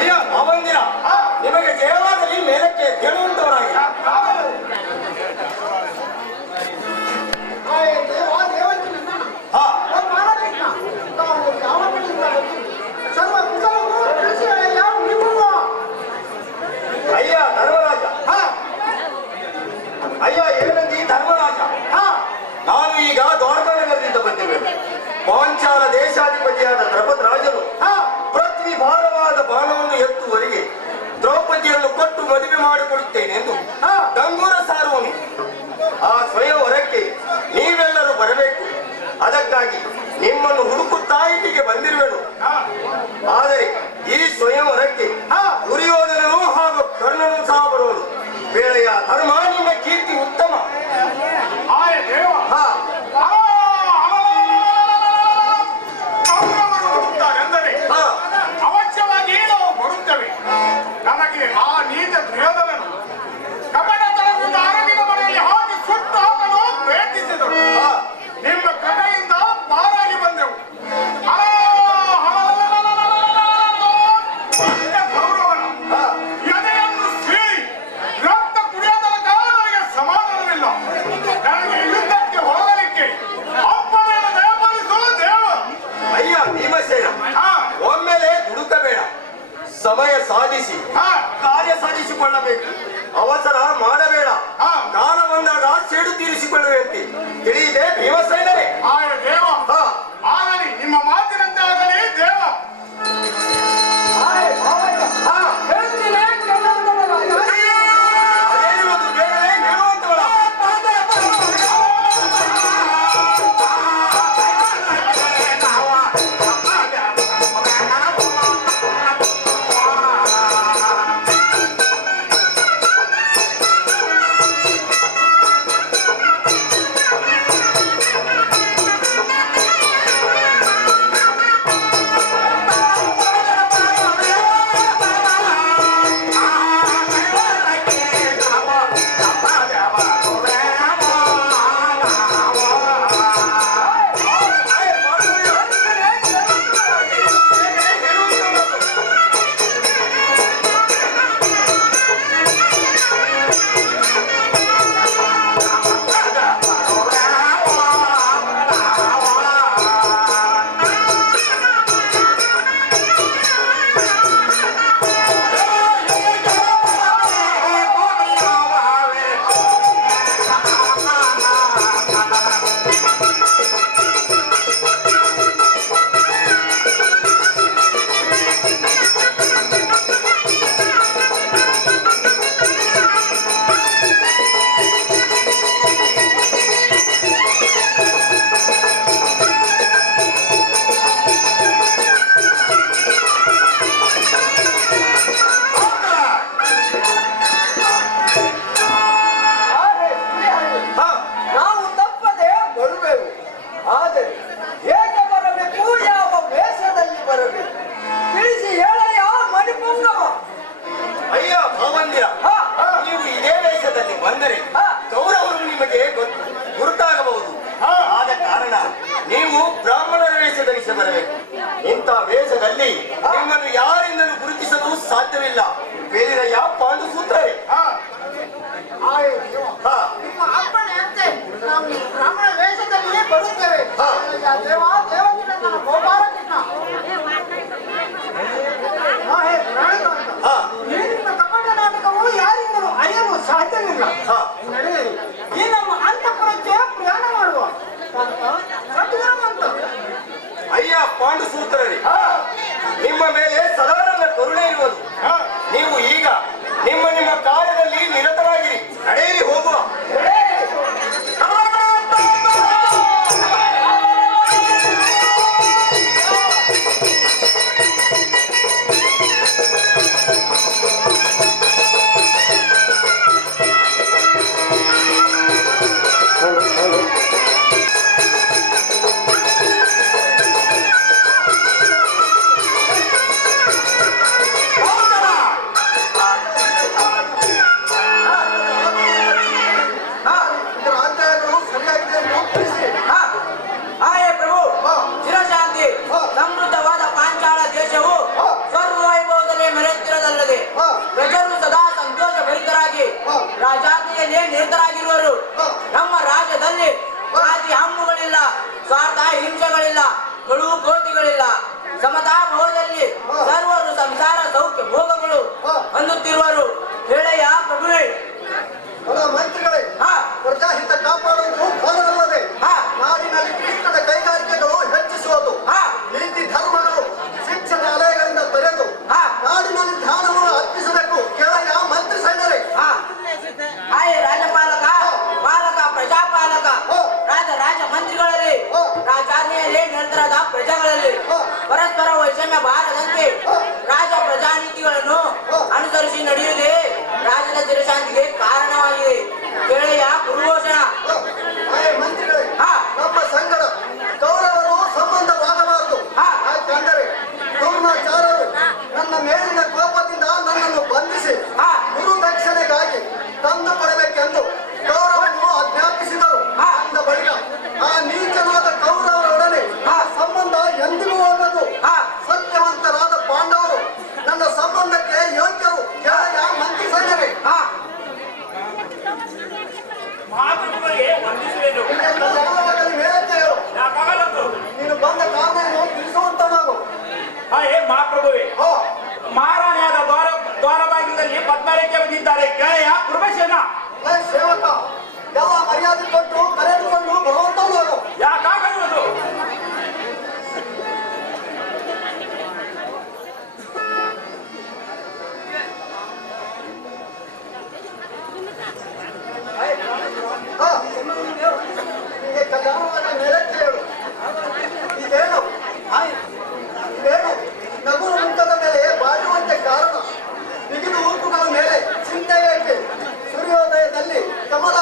ಅಯ್ಯ ಮಾವಂದಿರ, ನಿಮಗೆ ಜಯವಾಗಲಿ, ಮೇಲಕ್ಕೆ ಕೇಳುವಂತವರಾಗಿ. ಹಾ ಸರ್ವ ಕುಶಲವು ತಿಳಿಸಿದೆಯಾ ನೀವು? ಅಯ್ಯ ಧರ್ಮರಾಜ, ಅಯ್ಯ ಏನಂದಿ ಧರ್ಮರಾಜ? ನಾನು ಈಗ ದ್ವಾರಕಾನಗರದಿಂದ ಬಂದಿದ್ದೇನೆ. ಪಾಂಚಾಲ ದೇಶಾಧಿಪತಿಯಾದ ದ್ರೌಪದ ರಾಜನು ಪೃಥ್ವಿ ಭಾರವಾದ ಬಾಣವನ್ನು ಎತ್ತುವರೆಗೆ ದ್ರೌಪದಿಯನ್ನು ಕೊಟ್ಟು ಮದುವೆ ಮಾಡಿಕೊಡುತ್ತೇನೆ ಎಂದು ಡಂಗೂರ ಸಾರುವನು. ಆ ಸ್ವಯಂವರಕ್ಕೆ ನೀವೆಲ್ಲರೂ ಬರಬೇಕು. ಅದಕ್ಕಾಗಿ ನಿಮ್ಮನ್ನು ಹುಡುಕುತ್ತಾ ಇಲ್ಲಿಗೆ ಬಂದಿರುವೆನು. ಆದರೆ ಈ ಸ್ವಯಂವರಕ್ಕೆ ದುರ್ಯೋಧನನು ಹಾಗೂ ಕರ್ಣನು ಸಹ ಬರುವನು. ವೇಳೆಯ ಧರ್ಮ ನಿನ್ನ ಕೀರ್ತಿ ಉತ್ತಮ. ಹಾ ಎಂದರೆ ಹಾ ಅವಶ್ಯವಾಗಿ ನಾವು ಬರುತ್ತೇವೆ. ನಮಗೆ ಆ ನೀತ ದುರ್ಯೋಧನನು ಕಪಟತನದಿಂದ ಅರಗಿನ ಮನೆಯಲ್ಲಿ ಹಾಕಿ ಸುಟ್ಟು ಹಾಕಲು ಪ್ರಯತ್ನಿಸಿದರು. ಹಾ ನಿಮ್ಮ ಕೃಪೆಯಿಂದ ಪಾರಾಗಿ ಬಂದೆವು. ಗೌರವನ ಹಾ ಎದೆಯನ್ನು ಸೀಳಿ ರಕ್ತ ಕುಡಿಯದ ನನಗೆ ಸಮಾಧಾನವಿಲ್ಲ. ನನಗೆ ಯುದ್ಧಕ್ಕೆ ಹೋಗಲಿಕ್ಕೆ ಅಪ್ಪಣೆಯನ್ನು ದಯಪಾಲಿಸು ದೇವ. ಅಯ್ಯ ಭೀಮಸೇನ, ಒಮ್ಮೆಲೆ ದುಡುಕಬೇಡ. ಸಮಯ ಸಾಧಿಸಿ ಕಾರ್ಯ ಸಾಧಿಸಿಕೊಳ್ಳಬೇಕು. ಅವಸರ ಮಾಡಬೇಡ. ಕಾಲ ಬಂದಾಗ ಸೇಡು ತೀರಿಸಿಕೊಳ್ಳುವಂತೆ ತಿಳಿಯಿದೆ ಭೀಮಸೇನರೇ? ಆಯ ದೇವ, ಹಾ ಆಗಲಿ ನಿಮ್ಮ ಮಾತಿನಂತೆ ಆಗಲಿ ದೇವ. ಹಾ ಅದೇನಿರುವುದು ಬೇಗನೆ ಹೇಳುವಂತವಳ. ನಿರತರಾಗಿರುವರು. ನಮ್ಮ ರಾಜ್ಯದಲ್ಲಿ ಜಾತಿ ಹಮ್ಮುಗಳಿಲ್ಲ, ಸ್ವಾರ್ಥ ಹಿಂಸೆಗಳಿಲ್ಲ, ಕಳು ಕೋತಿಗಳಿಲ್ಲ. ಸಮತಾ ಭಾವದಲ್ಲಿ ಸರ್ವರು ಸಂಸಾರ ಸೌಖ್ಯ ಭೋಗಗಳು ಹೊಂದುತ್ತಿರುವರು. ಹೇಳೆಯ ಪ್ರಭುವೇ. ಮಂತ್ರಿಗಳೇ, ಪ್ರಜಾಹಿತ ಕಾಪಾಡುವುದು ಭಾರವಲ್ಲದೆ ನಾಡಿನಲ್ಲಿ ಕೃಷ್ಣನ ಕೈಗಾರಿಕೆಗಳು ಹೆಚ್ಚಿಸುವುದು, ನೀತಿ ಧರ್ಮಗಳು ಶಿಕ್ಷಣಾಲಯಗಳಿಂದ ತೊರೆದು ನಾಡಿನಲ್ಲಿ ಧ್ಯಾನವನ್ನು ಅರ್ಪಿಸಬೇಕು. ಕೇಳೆಯ ಮಂತ್ರಿ ಸೈನ್ಯರೇ. ರಾಜಪಾಲಕ, ಪಾಲಕ, ಪ್ರಜಾಪಾಲಕ, ರಾಜ ಮಂತ್ರಿಗಳಲ್ಲಿ, ರಾಜಾಜ್ಞೆಯಲ್ಲಿ ನಿರತರಾದ ಪ್ರಜೆಗಳಲ್ಲಿ ಪರಸ್ಪರ ವೈಷಮ್ಯ ಬಾರದಂತೆ ರಾಜ ಪ್ರಜಾನೀತಿಗಳನ್ನು ಅನುಸರಿಸಿ ನಡೆಯುವುದೇ ರಾಜ್ಯದ ಚಿರಶಾಂತಿಗೆ ಕಾರಣವಾಗಿದೆ. ಕೇಳೆಯ ಕುರುಘೋಷಣ. ಮಂತ್ರಿಗಳೇ, ನಮ್ಮ ಸಂಗಡ ಕೌರವರು ಸಂಬಂಧವಾಗಬಾರದು. ಯಾಕೆಂದರೆ ದುರ್ನಾಚಾರರು ನನ್ನ ಮೇಲಿನ ಕೋಪದಿಂದ ನನ್ನನ್ನು ಬಂಧಿಸಿ ಗುರು ದಕ್ಷಿಣೆಗಾಗಿ ತಂದು ಕೊಡಬೇಕೆಂದು ಕೌರವನು ಆಜ್ಞಾಪಿಸಿದರು. ಅಂದ ಬಳಿಕ ಆ ನೀಚನಾದ ಕೌರವರೊಡನೆ ಸಂಬಂಧ ಎಂದಿಗೂ ಹೋಗದು. ಸತ್ಯವಂತರಾದ ಪಾಂಡವರು ನನ್ನ ಸಂಬಂಧಕ್ಕೆ ಯೋಗ್ಯರು. ಕೇಳೆಯ ಮಂತ್ರಿ ಸಂಜನೆ. ಮಹಾಪ್ರಭುಗಳಿಗೆ ವಂದಿಸುವೆನು. ಹೇಳುತ್ತೇವೆ, ಯಾಕಾಗಲ್ಲದು? ನೀನು ಬಂದ ಕಾರಣವನ್ನು ತಿಳಿಸುವಂತನಾಗು. ಮಹಾಪ್ರಭುವೇ, ಮಹಾರಾಣಿಯಾದ ದ್ವಾರಭಾಗ್ಯದಲ್ಲಿ ಪದ್ಮರೇಖೆ ಬಂದಿದ್ದಾರೆ. ಕೇಳೆಯ ಕುರುಬಸೇನ. ಸೇವಕ, ಎಲ್ಲ ಮರ್ಯಾದೆ ಕೊಟ್ಟು ಕರೆದುಕೊಂಡು ಬರುವಂತವನು. ಯಾಕಾಗಲ್ಲದು? ನಿಮಗೆ ಕಲ್ಯಾಣವಾದ ನೆರವೇರು. ಇದೇನು ಇದೇನು ನಗುವ ಮುಖದ ಮೇಲೆ ಬಾಳುವಂತೆ ಕಾರಣ. ಬಿಗಿದು ಉಕ್ಕುಗಳ ಮೇಲೆ ಚಿಂತೆ ಏಕೆ? ಸೂರ್ಯೋದಯದಲ್ಲಿ ಕಮಲ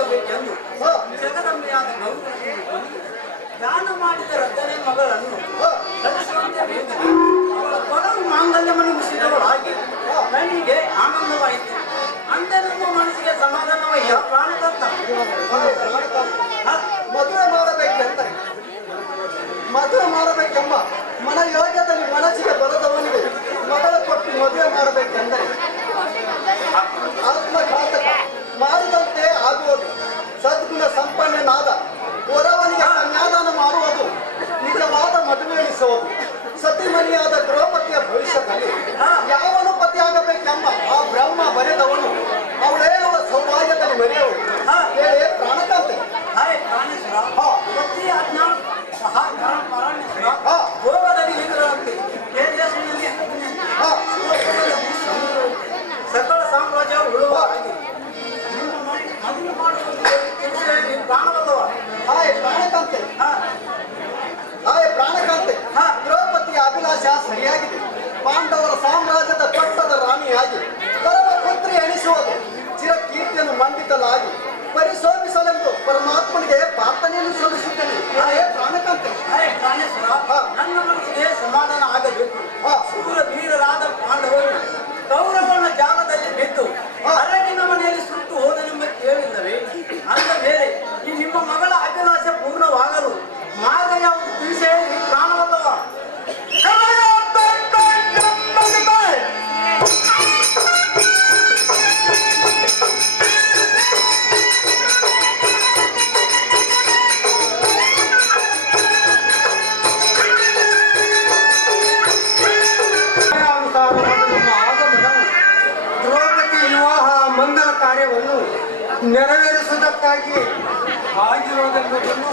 ಆಗಬೇಕೆಂದು ಜಗದಂಬೆಯಾದ ಗೌರವ ದಾನ ಮಾಡಿದ ರದ್ದನೆ ಮಗಳನ್ನು ಧರಿಸುವಂತೆ ಬೇಗನೆ ಅವಳ ಕೊಡಲು ಮಾಂಗಲ್ಯವನ್ನು ಮುಗಿಸಿದವಳಾಗಿ ನನಗೆ ಆನಂದವಾಯಿತು. ಅಂದೆ ನಮ್ಮ ಮನಸ್ಸಿಗೆ ಸಮಾಧಾನವಯ್ಯ ಪ್ರಾಣದತ್ತ. ಮದುವೆ ಮಾಡಬೇಕೆಂಬ ಮನಯೋಗ್ಯದಲ್ಲಿ ಮನಸ್ಸಿಗೆ ಬರದವನಿಗೆ ಮಗಳ ಕೊಟ್ಟು ಮದುವೆ ಮಾಡಬೇಕೆಂದರೆ ಆತ್ಮಘಾತಕ ಮಾಡಿದಂತೆ ಆಗುವುದು. ಸದ್ಗುಣ ಸಂಪನ್ನನಾದ ಹೊರವನಿಗೆ ಕನ್ಯಾದಾನ ಮಾಡುವುದು ನಿಜವಾದ ಮದುವೆ ಎನಿಸುವುದು. ಸತಿಮನಿಯಾದ ದ್ರೌಪದಿಯ ಭವಿಷ್ಯದಲ್ಲಿ ಯಾವನು ಪತಿಯಾಗಬೇಕೆಂಬ ಆ ಬ್ರಹ್ಮ ಬರೆದವನು ಅವಳೇ ಅವಳ ಸೌಭಾಗ್ಯದಲ್ಲಿ ಮರೆಯುವಳು. ಹೇಳಿ ಪ್ರಾಣಕಾಂತೆ. ಭೋಗದಲ್ಲಿ ಸಕಲ ಸಾಮ್ರಾಜ್ಯ ಉಳುವ ಹಾಗೆ ಮದುವೆ ಮಾಡುವುದು ಪ್ರಾಣವಲ್ಲವ. ಪ್ರಾಣಕಾಂತೆ ದ್ರೌಪದಿಯ ಅಭಿಲಾಷ ಸರಿಯಾಗಿದೆ. ಪಾಂಡವರ ಸಾಮ್ರಾಜ್ಯದ ಪಟ್ಟದ ರಾಣಿಯಾಗಿ ಪರಮ ಪುತ್ರಿ ಎಣಿಸುವುದು ಚಿರಕೀರ್ತಿಯನ್ನು ಮಂಡಿತಲಾಗಿ ಪರಿಶೋಭಿಸಲೆಂದು ಪರಮಾತ್ಮನಿಗೆ ಪ್ರಾರ್ಥನೆಯನ್ನು ಸಲ್ಲಿಸುತ್ತೇನೆ. ಪ್ರಾಣಕಾಂತೆ. ನನ್ನ ಮನಸ್ಸಿಗೆ ಸಮಾಧಾನ ಆಗಬೇಕು. ಶೂರ ವೀರರಾದ ಪಾಂಡವರು ಕೌರವನ ಜಾಲದಲ್ಲಿ ಬಿದ್ದು ಅರಗಿನ ಮನೆಯಲ್ಲಿ ಸುಟ್ಟು ಹೋದನೆಂಬ ಕೇಳಿಲ್ಲವೇ? ಅಂದ ಮೇಲೆ ಈ ನಿಮ್ಮ ಮಗಳ ಅಭಿಲಾಷೆ ಪೂರ್ಣವಾಗಲು ಮಾರ್ಗ ಯಾವುದು ತಿಳಿಸೇ ಈ ಪ್ರಾಣವಲ್ಲವ. ದ್ರೌಪದಿ ವಿವಾಹ ಮಂಗಲ ಕಾರ್ಯವನ್ನು ನೆರವೇರಿಸುವುದಕ್ಕಾಗಿ ಆಗಿರುವುದೆಂಬುದನ್ನು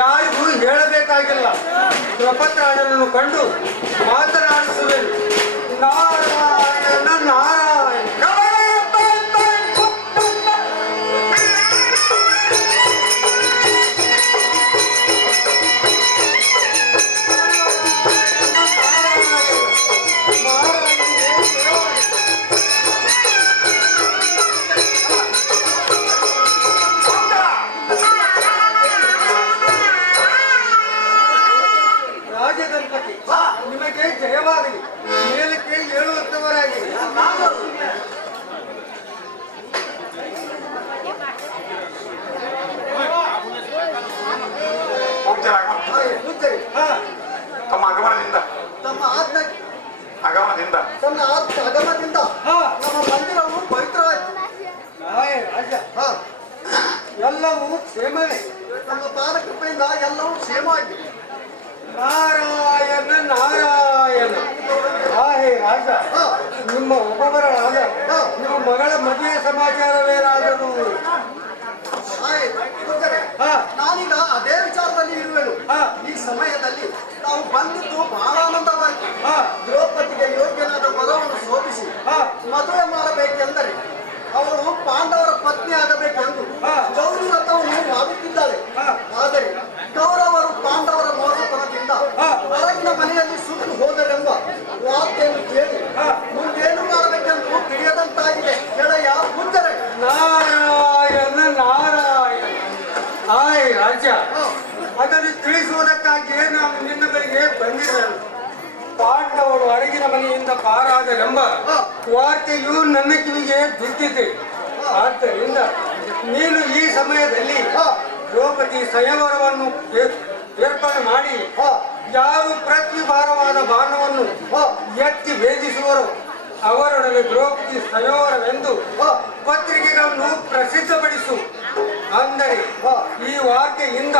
ಯಾರಿಗೂ ಹೇಳಬೇಕಾಗಿಲ್ಲ. ದ್ರೌಪದಿಯನ್ನು ಕಂಡು ಮಾತನಾಡಿಸುವೆನು. ನಾರಾಯಣ ನಾರಾಯಣ. ರಾಜಗಣಪತಿ ನಿಮಗೆ ಜಯವಾಗಲಿ. ಮೇಲಕ್ಕೆ ಏಳುವತ್ತವರಾಗಿ ತಮ್ಮ ಆಗಮನದಿಂದ ಅಗಮದಿಂದ ನಮ್ಮ ಮಂದಿರವು ಪವಿತ್ರವಾಯಿತು. ಎಲ್ಲವೂ ಕ್ಷೇಮವೇ. ನಮ್ಮ ಪಾಲಕೃಪೆಯಿಂದ ಎಲ್ಲವೂ ಕ್ಷೇಮವಾಗಿದೆ. ನಾರಾಯಣ ನಾರಾಯಣ. ಹೇ ರಾಜ, ನಿಮ್ಮ ಒಬ್ಬವರಾದ ನಿಮ್ಮ ಮಗಳ ಮದುವೆ ಸಮಾಚಾರವೇನಾದರೂ? ನಾನೀಗ ಅದೇ ವಿಚಾರದಲ್ಲಿ ಇರುವೆನು. ಈ ಸಮಯದಲ್ಲಿ ನಾವು ಬಂದಿದ್ದು ಬಹಳ ಆನಂದವಾಯಿತು. ದ್ರೌಪದಿಗೆ ಯೋಗ್ಯನಾದ ವರವನ್ನು ಶೋಧಿಸಿ ಮದುವೆ ಮಾಡಬೇಕೆಂದರೆ ಅವಳು ಪಾಂಡವರ ಪತ್ನಿ ಆಗಬೇಕೆಂದು ಗೌರಿ ವ್ರತವನ್ನು ಮಾಡುತ್ತಿದ್ದಾಳೆ. ಆದರೆ ಕೌರವರು ಪಾಂಡವರ ಮೋಸತನದಿಂದ ಹೊರಗಿನ ಮನೆಯಲ್ಲಿ ಸುಟ್ಟು ಹೋದರೆಂಬ ವಾರ್ತೆಯನ್ನು ಕೇಳಿ ಮುಂದೇನು ಮಾಡಬೇಕೆಂದು ತಿಳಿಯದಂತಾಗಿದೆ. ಗೆಳೆಯ ಮುಂದರೆ ನಾರಾಯಣ ನಾರಾಯಣ. ರಾಜ್ಯ, ಅದನ್ನು ತಿಳಿಸುವುದಕ್ಕಾಗಿಯೇ ನಾವು ನಿನ್ನ ಬಳಿಗೆ ಬಂದಿದ್ದೆವು. ಪಾಂಡವರು ಅಡಗಿನ ಮನೆಯಿಂದ ಪಾರಾದರೆಂಬ ವಾರ್ತೆಯು ನನ್ನ ಕಿವಿಗೆ ಬಿದ್ದಿದೆ. ಆದ್ದರಿಂದ ನೀನು ಈ ಸಮಯದಲ್ಲಿ ದ್ರೌಪದಿ ಸ್ವಯಂವರವನ್ನು ಏರ್ಪಾಡು ಮಾಡಿ ಯಾರು ಪ್ರತಿಭಾರವಾದ ಬಾಣವನ್ನು ಎತ್ತಿ ಭೇದಿಸುವರು ಅವರೊಡನೆ ದ್ರೌಪದಿ ಸ್ವಯಂವರವೆಂದು ಪತ್ರಿಕೆಗಳನ್ನು ಪ್ರಸಿದ್ಧಪಡಿಸು. ಅಂದರೆ ಈ ವಾರ್ತೆಯಿಂದ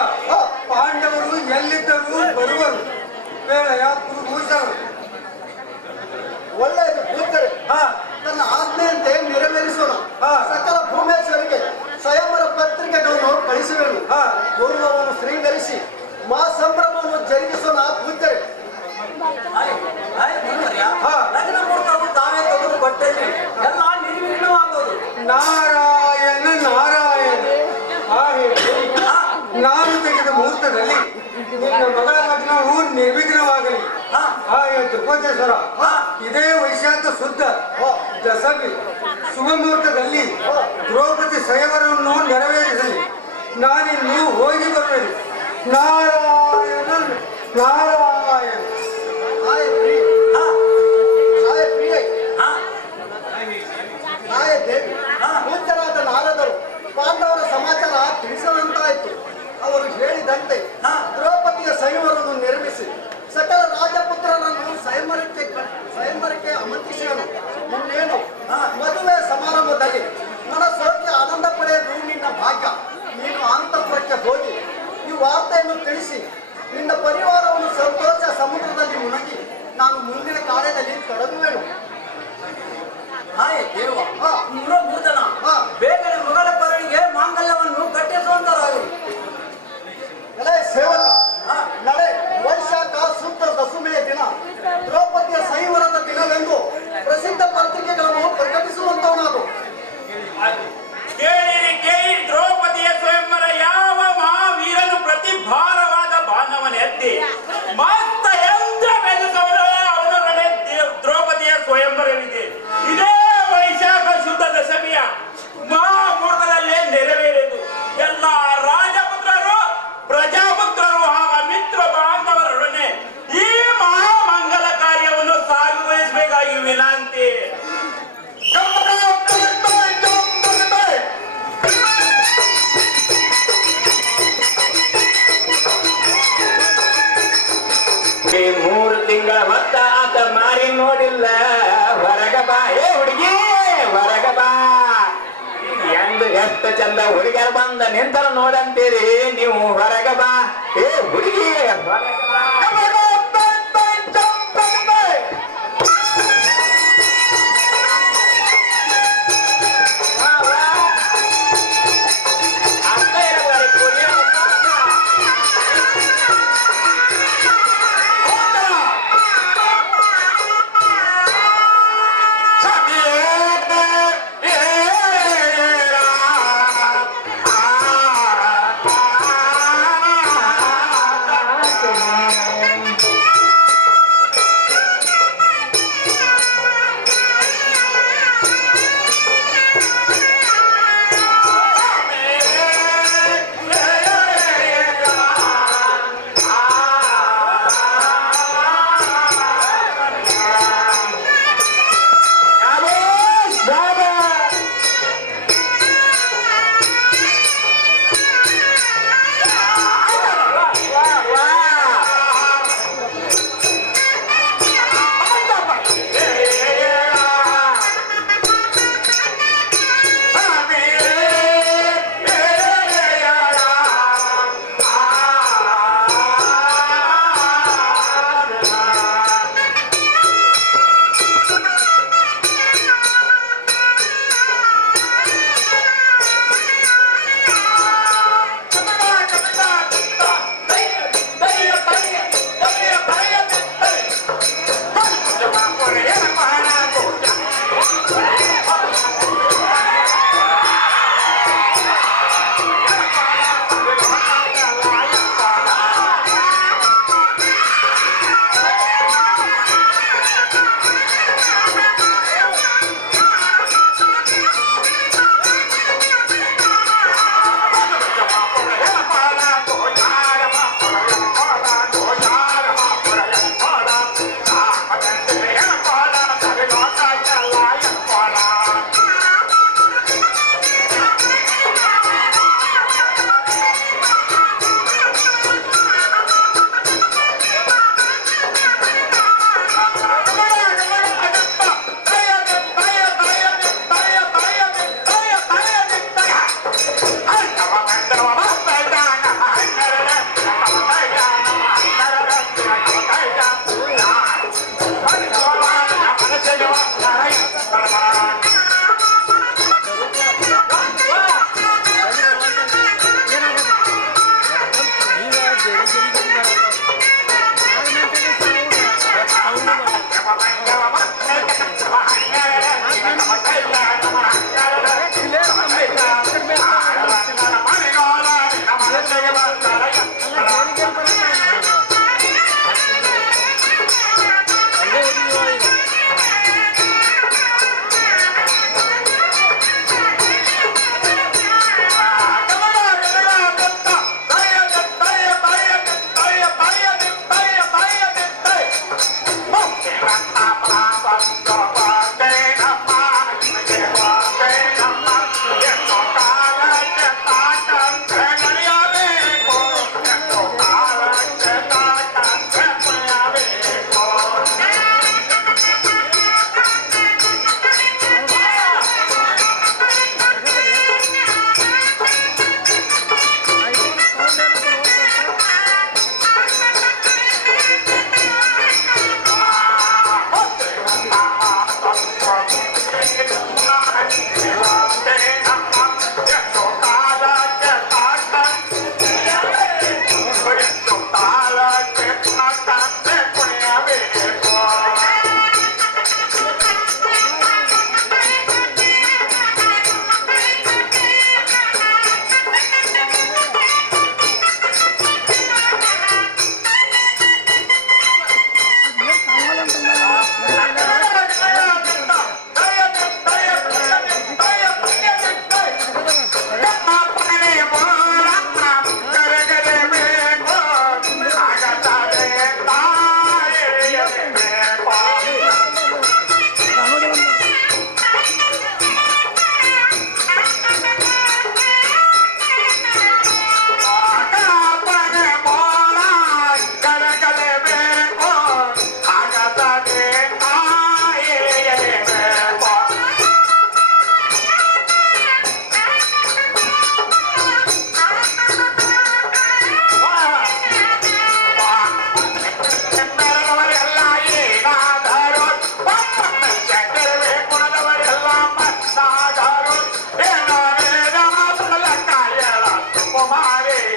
ಪಾಂಡವರು ಎಲ್ಲಿದ್ದರೂ ಬರುವರು. ವೇಳೆಯ ಕುರುಭೂಷಣ. ಒಳ್ಳೆಯದು ಕೂತರೆ ನನ್ನ ಆಜ್ಞೆಯಂತೆ ನೆರವೇರಿಸೋಣ. ಸಕಲ ಭೂಮೇಶ್ವರಿಗೆ ಸ್ವಯಂವರ ಪತ್ರಿಕೆಗಳನ್ನು ಕಳಿಸುವೆನು. ಗೌರವವನ್ನು ಶೃಂಗರಿಸಿ ಮಾ ಸಂಭ್ರಮವನ್ನು ಜರುಗಿಸೋಣ. ಕೂತರೆ ಲಗ್ನ ಮುಹೂರ್ತವು ತಾವೇ ತೆಗೆದುಕೊಟ್ಟಲ್ಲಿ ಎಲ್ಲ ನಿರ್ವಿಘ್ನವಾಗುವುದು. ನಾರಾಯಣ ನಾರಾಯಣ. ನಾನು ತೆಗೆದ ಮುಹೂರ್ತದಲ್ಲಿ ನಿನ್ನ ಮಗಳ ಲಗ್ನವು ನಿರ್ವಿಘ್ನವಾಗಲಿ. ತ್ರಿಕೋಟೇಶ್ವರ, ಇದೇ ವೈಶಾಖ ಶುದ್ಧ ದಶಮಿ ಶುಭ ಮುಹೂರ್ತದಲ್ಲಿ ದ್ರೌಪದಿ ಸ್ವಯಂವರವನ್ನು ನೆರವೇರಿಸ ನಾನಿನ್ನು ಹೋಗಿ ಬರುವೆನು. ನಾರಾಯಣ ನಾರಾಯಣ. ನಾಳೆ ಪ್ರಿಯ ನಾಳೆ ಪ್ರಿಯ ನಾಳೆ ದೇವಿ ಪೂಜ್ಯರಾದ ನಾರದರು ಪಾಂಡವರ ಸಮಾಚಾರ ತಿಳಿಸದಂತಾಯಿತು. ಅವರು ಹೇಳಿದಂತೆ ದ್ರೌಪದಿಯ ಸೈನ್ಯವರನ್ನು ನಿರ್ಮಿಸಿ ಸಕಲ ರಾಜಪುತ್ರರನ್ನು ಸ್ವಯಂವರಕ್ಕೆ ಆಮಂತ್ರಿಸಿದನು. ಇನ್ನೇನು ಮದುವೆ ಸಮಾರಂಭದಲ್ಲಿ ಮನಸ್ಸೋಕೆ ಆನಂದ ಪಡೆಯುವುದು ನಿನ್ನ ಭಾಗ್ಯ. ನೀನು ಅಂತಃಪುರಕ್ಕೆ ಹೋಗಿ ಈ ವಾರ್ತೆಯನ್ನು ತಿಳಿಸಿ ನಿನ್ನ ಪರಿವಾರವನ್ನು ಸಂತೋಷ ಸಮುದ್ರದಲ್ಲಿ ಮುಣಗಿ ನಾನು ಮುಂದಿನ ಕಾರ್ಯದಲ್ಲಿ ತೊಡಗುವೆನು. ಹಾಯ್ ದೇವ ಮುರಭೂತನ ಬೇಗನೆ ಮಗಳ ಪರಣಿಗೆ ಮಾಂಗಲ್ಯವನ್ನು ಕಟ್ಟಿಸುವಂತರಾಗಲಿ. ಎಲೆ ಸೇವಕ ನಡೆ. ವೈಶಾಖ ಶುದ್ಧ ದಶಮಿಯ ದಿನ ದ್ರೌಪದಿಯ ಸಂವರದ ದಿನವೆಂದು ಪ್ರಸಿದ್ಧ ಪತ್ರಿಕೆಗಳನ್ನು ಪ್ರಕಟಿಸುವಂತವನಾದು. ಕೇಳಿ ದ್ರೌಪದಿಯ ಸ್ವಯಂವರ ಯಾವ ಮಹಾವೀರನು ಪ್ರತಿ ಭಾರವಾದ ಬಾಣವನ ಎತ್ತಿ ಮತ್ತ ಯಂತ್ರ ಬೆಳೆಸವನು ಅವನೊಡನೆ ದ್ರೌಪದಿಯ ಸ್ವಯಂವರವಿದೆ. ಇದೇ ವೈಶಾಖ ಶುದ್ಧ ದಶಮಿಯ ಮಹಾಮುಹೂರ್ತದಲ್ಲೇ ನೆರವೇರಿತು. ಎಲ್ಲ ರಾಜಪುತ್ರರು ಪ್ರಜಾಪುತ್ರರು ಹಾಗೂ ಮಿತ್ರ ಬಾಂಧವರೊಡನೆ ಈ ಮಹಾಮಂಗಲ ಕಾರ್ಯವನ್ನು ಸಾಗುವಹಿಸಬೇಕಾಗಿ ವಿನಂತಿ. ಮೂರು ತಿಂಗಳ ಮತ್ತ ಆತ ಮಾರಿ ನೋಡಿಲ್ಲ. ಹೊರಗ ಬಾ ಏ ಹುಡುಗಿ, ಹೊರಗ ಬಾ. ಎಂದು ಎಷ್ಟು ಚಂದ ಹುಡುಗಿಯರು ಬಂದ ನಿಂತರ ನೋಡಂತೀರಿ ನೀವು. ಹೊರಗ ಬಾ ಏ ಹುಡುಗಿ, ಹೊರಗ ಬಾ. Yeah.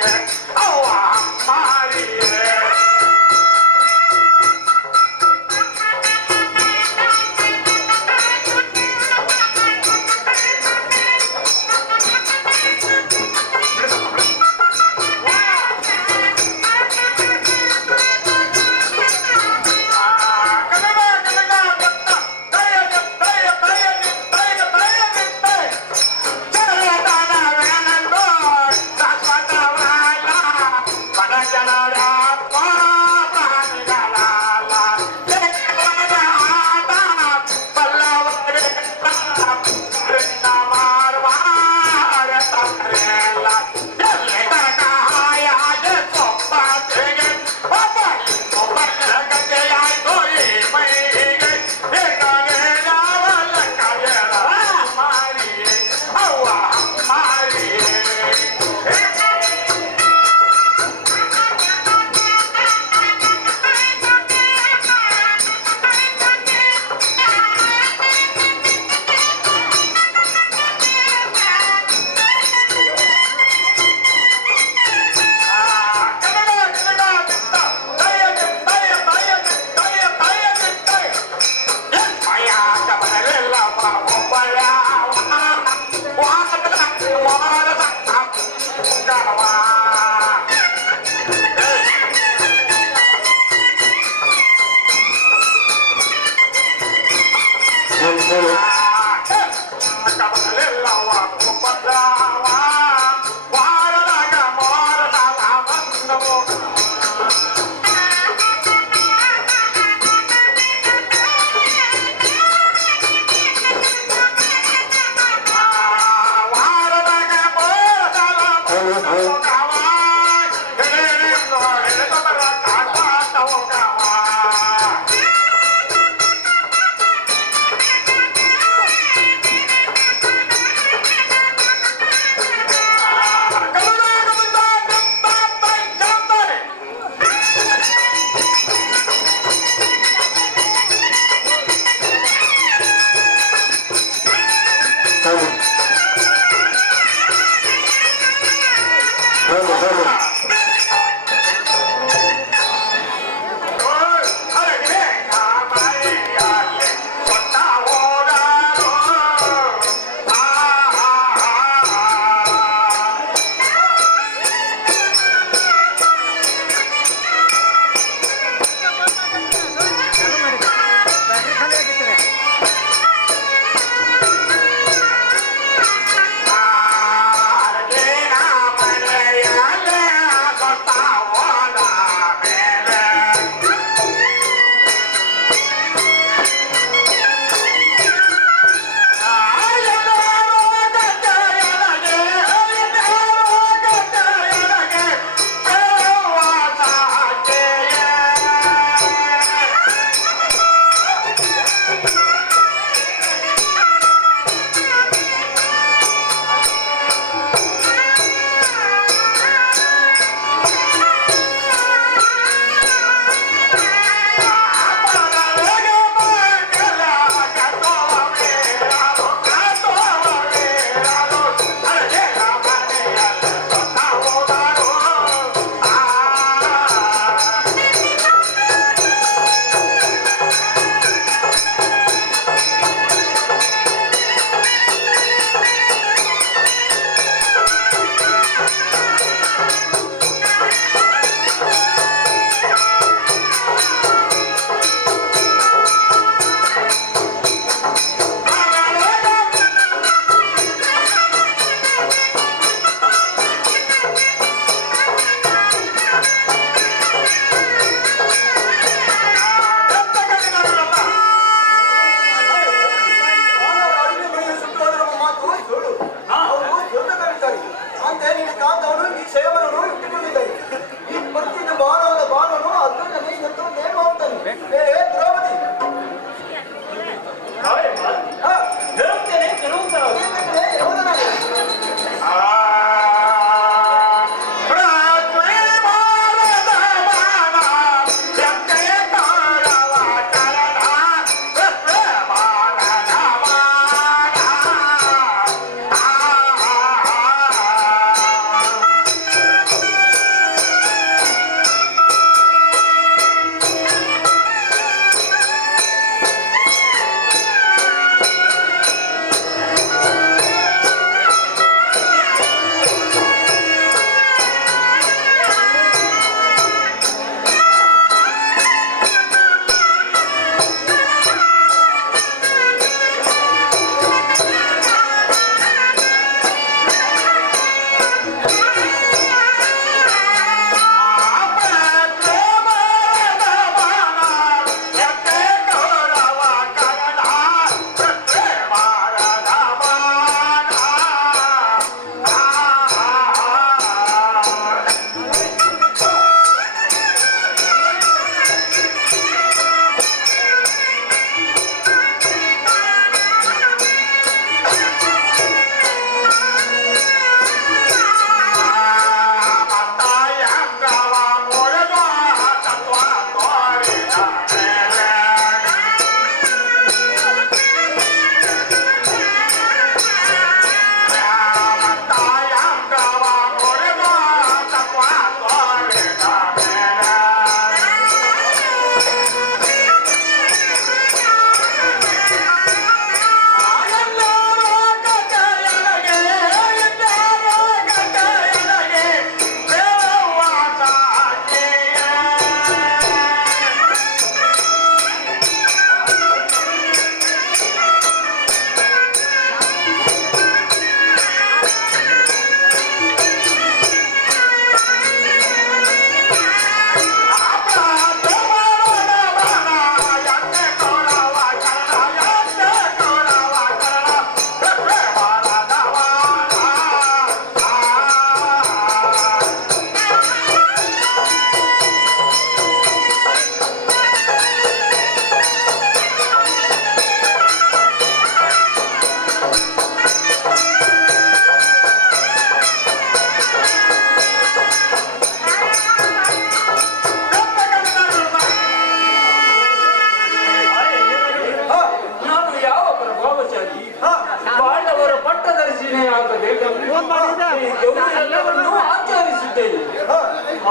ಎಲ್ಲವನ್ನೂ ಆಚರಿಸಿದ್ದೇನೆ.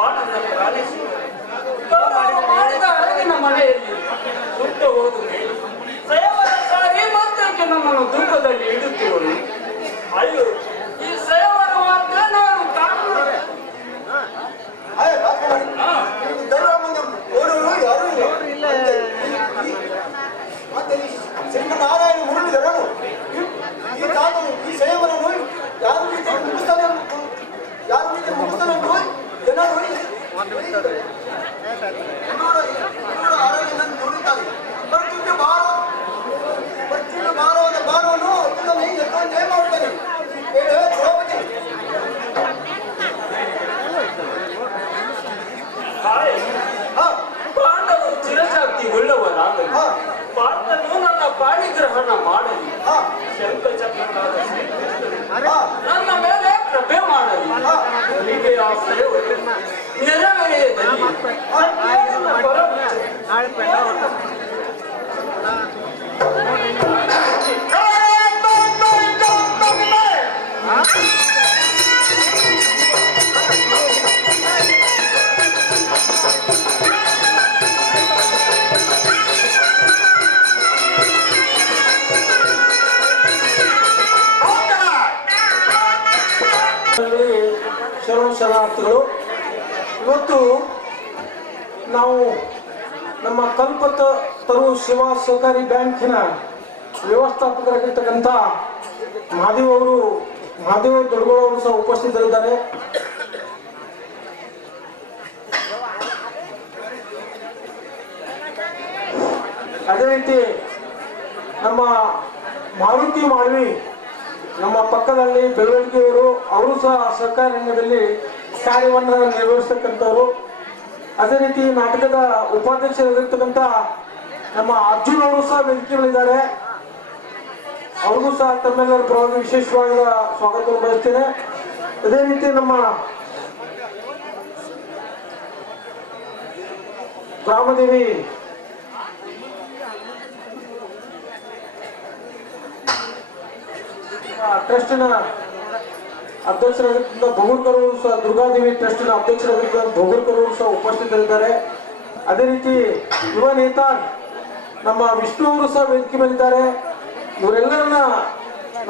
ಆನಂದ ಪ್ರಾಣಿಸಿ ಮಾಡಿದ ಅರಗಿನ ಮನೆಯಲ್ಲಿ ಸುಟ್ಟು ಹೋದ ಮೇಲೆ ಸೇವನ ಸಾರಿ ಮಂತ್ರಕ್ಕೆ ನಮ್ಮನ್ನು ದುಃಖದಲ್ಲಿ ಇಡುತ್ತಿರುವರು. ಅಯ್ಯೋ, ಈ ಸೇವನ ಮಾತ್ರ ನಾನು ಕಾಣುತ್ತೇನೆ. ಶ್ರೀಮನ್ನಾರಾಯಣ ಮುರುಳಿದರನು ಈ ತಾತನು ಈ ಸೇವನನ್ನು ಯಾರು ರೀತಿ ಮುಗಿಸ್ತಾನೆ ಜನರು ನುಡಿತಾರೆ. ಬರ್ತಿದ್ದು ಭಾರವಾದ ಭಾರವನ್ನು ಅರ್ಜುನನೇ ಎತ್ತೊಂದೇ ಮಾಡ್ತಾನೆ. ಹೇಳು ದ್ರೌಪದಿ. ಪಾಂಡವರು ಚಿರಶಕ್ತಿ ಉಳ್ಳವರಾಗಲಿ, ಪಾರ್ಥನು ನನ್ನ ಪಾಣಿಗ್ರಹಣ ಮಾಡಲಿ, ಶಂಖಚಕ್ರನಾದ ನನ್ನ ಮೇಲೆ ಕೃಪೆ ಮಾಡಲಿ. ಹೀಗೆ ಆ ಸೇವೆ ನೆರವೇರಿಯದಲ್ಲಿ ಶರಣಾರ್ಥಿಗಳು. ಇವತ್ತು ನಾವು ನಮ್ಮ ಕಲ್ಪತರು ಸೇವಾ ಸಹಕಾರಿ ಬ್ಯಾಂಕಿನ ವ್ಯವಸ್ಥಾಪಕರಾಗಿರ್ತಕ್ಕಂಥ ಮಹಾದೇವ ದೊಡ್ಡಗೌಡವರು ಸಹ ಉಪಸ್ಥಿತರಿದ್ದಾರೆ. ಅದೇ ರೀತಿ ನಮ್ಮ ಮಾರುತಿ ಮಾಳ್ವಿ ನಮ್ಮ ಪಕ್ಕದಲ್ಲಿ ಬೆಳವಣಿಗೆಯವರು, ಅವರು ಸಹ ಸಹಕಾರ ರಂಗದಲ್ಲಿ ಕಾರ್ಯವನ್ನು ನಿರ್ವಹಿಸ್ತಕ್ಕಂಥವ್ರು. ಅದೇ ರೀತಿ ನಾಟಕದ ಉಪಾಧ್ಯಕ್ಷರಾಗಿರ್ತಕ್ಕಂಥ ನಮ್ಮ ಅರ್ಜುನ್ ಅವರು ಸಹ ವೇದಿಕೆಗಳಿದ್ದಾರೆ. ಅವ್ರಿಗೂ ಸಹ ತಮ್ಮೆಲ್ಲರ ಪರವಾಗಿ ವಿಶೇಷವಾದ ಸ್ವಾಗತವನ್ನು ಬಯಸ್ತೇನೆ. ಅದೇ ರೀತಿ ನಮ್ಮ ರಾಮದೇವಿ ಟ್ರಸ್ಟಿನ ಅಧ್ಯಕ್ಷರಾಗಿದ್ದ ಭೋಗರ್ಕರ್ ಅವರು ಸಹ, ದುರ್ಗಾದೇವಿ ಟ್ರಸ್ಟಿನ ಅಧ್ಯಕ್ಷರಾಗಿದ್ದ ಭೋಗರ್ಕರ್ ಅವರು ಸಹ ಉಪಸ್ಥಿತರಿದ್ದಾರೆ. ಅದೇ ರೀತಿ ಯುವ ನೇತಾ ನಮ್ಮ ವಿಷ್ಣು ಅವರು ಸಹ ವೇದಿಕೆ ಮೇಲಿದ್ದಾರೆ. ಇವರೆಲ್ಲರನ್ನ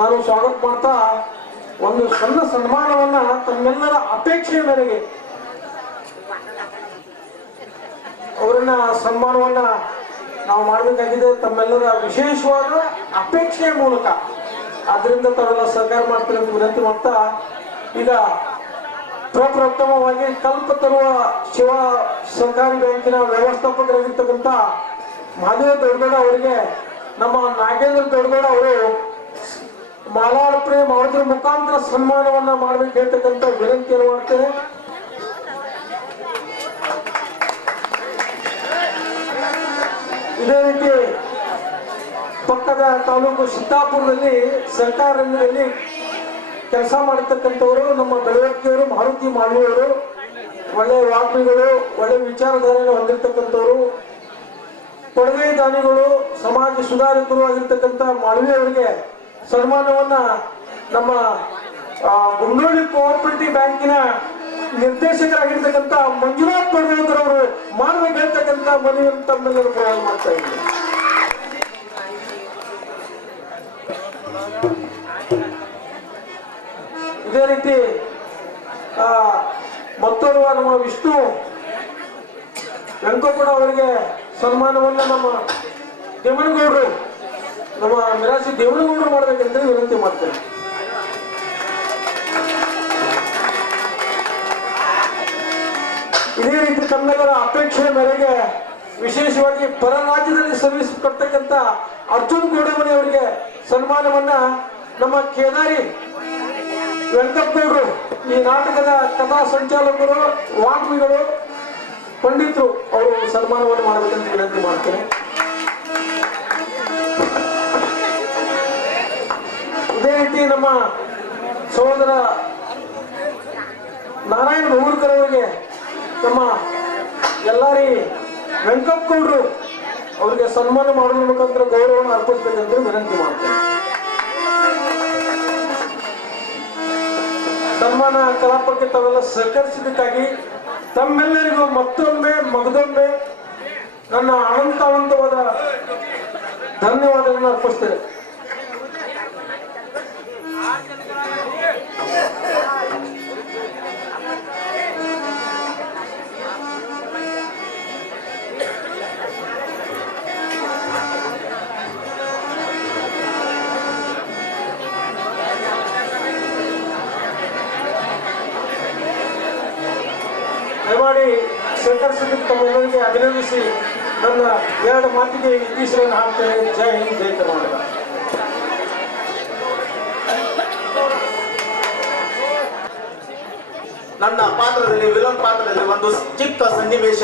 ನಾನು ಸ್ವಾಗತ ಮಾಡ್ತಾ ಒಂದು ಸಣ್ಣ ಸನ್ಮಾನವನ್ನ ತಮ್ಮೆಲ್ಲರ ಅಪೇಕ್ಷೆಯ ಮೇರೆಗೆ ಅವರನ್ನ ಸನ್ಮಾನವನ್ನ ನಾವು ಮಾಡಬೇಕಾಗಿದೆ, ತಮ್ಮೆಲ್ಲರ ವಿಶೇಷವಾದ ಅಪೇಕ್ಷೆಯ ಮೂಲಕ. ಆದ್ರಿಂದ ತಾವೆಲ್ಲ ಸಹಕಾರ ಮಾಡ್ತೀರಿ ಅಂತ ವಿನಂತಿ ಮಾಡ್ತಾ ಈಗ ಪ್ರಪ್ರಥಮವಾಗಿ ಕಲ್ಪತರುವ ಶಿವ ಸಹಕಾರಿ ಬ್ಯಾಂಕಿನ ವ್ಯವಸ್ಥಾಪಕರಾಗಿರ್ತಕ್ಕಂಥ ಮಾಧವ ದೊಡ್ಡಗೌಡ ಅವರಿಗೆ ನಮ್ಮ ನಾಗೇಂದ್ರ ದೊಡ್ಡಗೌಡ ಅವರು ಮಾಲಾರ್ಪಣೆ ಮಾಡೋದ್ರ ಮುಖಾಂತರ ಸನ್ಮಾನವನ್ನ ಮಾಡ್ಬೇಕು ಹೇಳ್ತಕ್ಕಂಥ ವಿನಂತಿಯನ್ನು ಮಾಡ್ತೇನೆ. ಇದೇ ರೀತಿ ಪಕ್ಕದ ತಾಲೂಕು ಸಿದ್ದಾಪುರದಲ್ಲಿ ಸಹಕಾರ ರಂಗದಲ್ಲಿ ಕೆಲಸ ಮಾಡಿರ್ತಕ್ಕಂಥವರು ನಮ್ಮ ಬೆಳವಣಿಗೆಯವರು ಮಾರುತಿ ಮಾಳ್ವಿಯವರು ಒಳ್ಳೆಯ ವಾಗ್ಮಿಗಳು, ಒಳ್ಳೆಯ ವಿಚಾರಧಾರೆಯನ್ನು ಹೊಂದಿರತಕ್ಕಂಥವರು, ಕೊಡುಗೆ ದಾನಿಗಳು, ಸಮಾಜ ಸುಧಾರಕರು ಆಗಿರ್ತಕ್ಕಂಥ ಮಾಳ್ವಿಯವರಿಗೆ ಸನ್ಮಾನವನ್ನ ನಮ್ಮ ಗುಂಡೋಳಿ ಕೋಆಪರೇಟಿವ್ ಬ್ಯಾಂಕಿನ ನಿರ್ದೇಶಕರಾಗಿರ್ತಕ್ಕಂಥ ಮಂಜುನಾಥ್ ಪಡ್ವೇಕರ್ ಅವರು ಮಾಡ್ಬೇಕು ಹೇಳ್ತಕ್ಕಂಥ ಮನವಿಯನ್ನು ತಮ್ಮೆಲ್ಲರೂ ಪ್ರಯಾಣ ಮಾಡ್ತಾ ಇದ್ದಾರೆ. ಇದೇ ರೀತಿ ಮತ್ತೋರ್ವ ನಮ್ಮ ವಿಷ್ಣು ವೆಂಕಟಗೌಡ ಅವರಿಗೆ ಸನ್ಮಾನವನ್ನ ನಮ್ಮ ದೇವನಗೌಡರು, ನಮ್ಮ ಮಿರಾಸಿ ದೇವನಗೌಡರು ಮಾಡ್ಬೇಕಂತ ವಿನಂತಿ ಮಾಡ್ತೇನೆ. ಇದೇ ರೀತಿ ತಮ್ಮೆಲ್ಲರ ಅಪೇಕ್ಷೆಯ ಮೇರೆಗೆ ವಿಶೇಷವಾಗಿ ಪರ ರಾಜ್ಯದಲ್ಲಿ ಸರ್ವಿಸ್ ಕೊಡ್ತಕ್ಕಂಥ ಅರ್ಜುನ್ ಗೋಡಮನಿ ಅವರಿಗೆ ಸನ್ಮಾನವನ್ನ ನಮ್ಮ ಕೇದಾರಿ ವೆಂಕಟಗೌಡರು, ಈ ನಾಟಕದ ಕಥಾ ಸಂಚಾಲಕರು, ವಾಗ್ಮಿಗಳು, ಪಂಡಿತರು, ಅವರು ಸನ್ಮಾನವನ್ನು ಮಾಡಬೇಕಂತ ವಿನಂತಿ ಮಾಡ್ತೇನೆ. ಇದೇ ರೀತಿ ನಮ್ಮ ಸಹೋದರ ನಾರಾಯಣ ಬಹುರ್ಕರ್ ಅವರಿಗೆ ನಮ್ಮ ಎಲ್ಲಾರಿ ವೆಂಕಟಗೌಡರು ಅವರಿಗೆ ಸನ್ಮಾನ ಮಾಡೋದ್ರ ಮುಖಾಂತರ ಗೌರವವನ್ನು ಅರ್ಪಿಸಬೇಕಂತ ವಿನಂತಿ ಮಾಡ್ತೇನೆ. ಸನ್ಮಾನ ಕಲಾಪಕ್ಕೆ ತಾವೆಲ್ಲ ಸಹಕರಿಸಿದ್ದಕ್ಕಾಗಿ ತಮ್ಮೆಲ್ಲರಿಗೂ ಮತ್ತೊಮ್ಮೆ ಮಗದೊಮ್ಮೆ ನನ್ನ ಅನಂತವಾದ ಧನ್ಯವಾದಗಳನ್ನು ಅರ್ಪಿಸ್ತೇನೆ. ದಯಮಾಡಿ ಸ್ವೀಕರಿಸಿದ್ದಕ್ಕೆ ತಮ್ಮೆಲ್ಲರಿಗೆ ಅಭಿನಂದಿಸಿ ನನ್ನ ಎರಡು ಮಾತಿಗೆ ಇತ್ತೀಚೆಯನ್ನು ಹಾಕ್ತೇನೆ. ಜೈ ಹಿಂದ್, ಜೈ ಕರ್ನಾಟಕ. ನನ್ನ ಪಾತ್ರದಲ್ಲಿ ವಿಲನ್ ಪಾತ್ರದಲ್ಲಿ ಒಂದು ಚಿಕ್ಕ ಸನ್ನಿವೇಶ.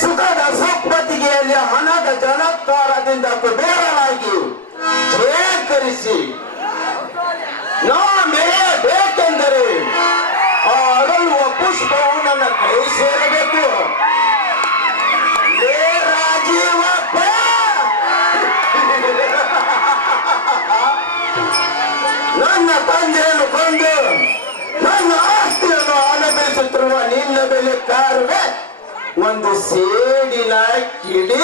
ಸುಖದ ಸಂಪತ್ತಿಗೆಯಲ್ಲಿ ಹಣದ ಜನಕಾರದಿಂದ ಕುಬೇರನಾಗಿ ಶೇಖರಿಸಿ ನಾ ಮೆರೆಯಬೇಕೆಂದರೆ ಆ ಅರಳುವ ಪುಷ್ಪವು ನನ್ನ ಕೈ ಸೇರಬೇಕು. ರಾಜೀವಪ್ಪ, ನನ್ನ ತಂದೆಯನ್ನು ಕೊಂದು ನನ್ನ ಆಸ್ತಿಯನ್ನು ಅನುಭವಿಸುತ್ತಿರುವ ನಿನ್ನ ಬೆಲೆ ಕಾರುವೆ ಒಂದು ಸೇಡಿನ ಕಿಡಿ.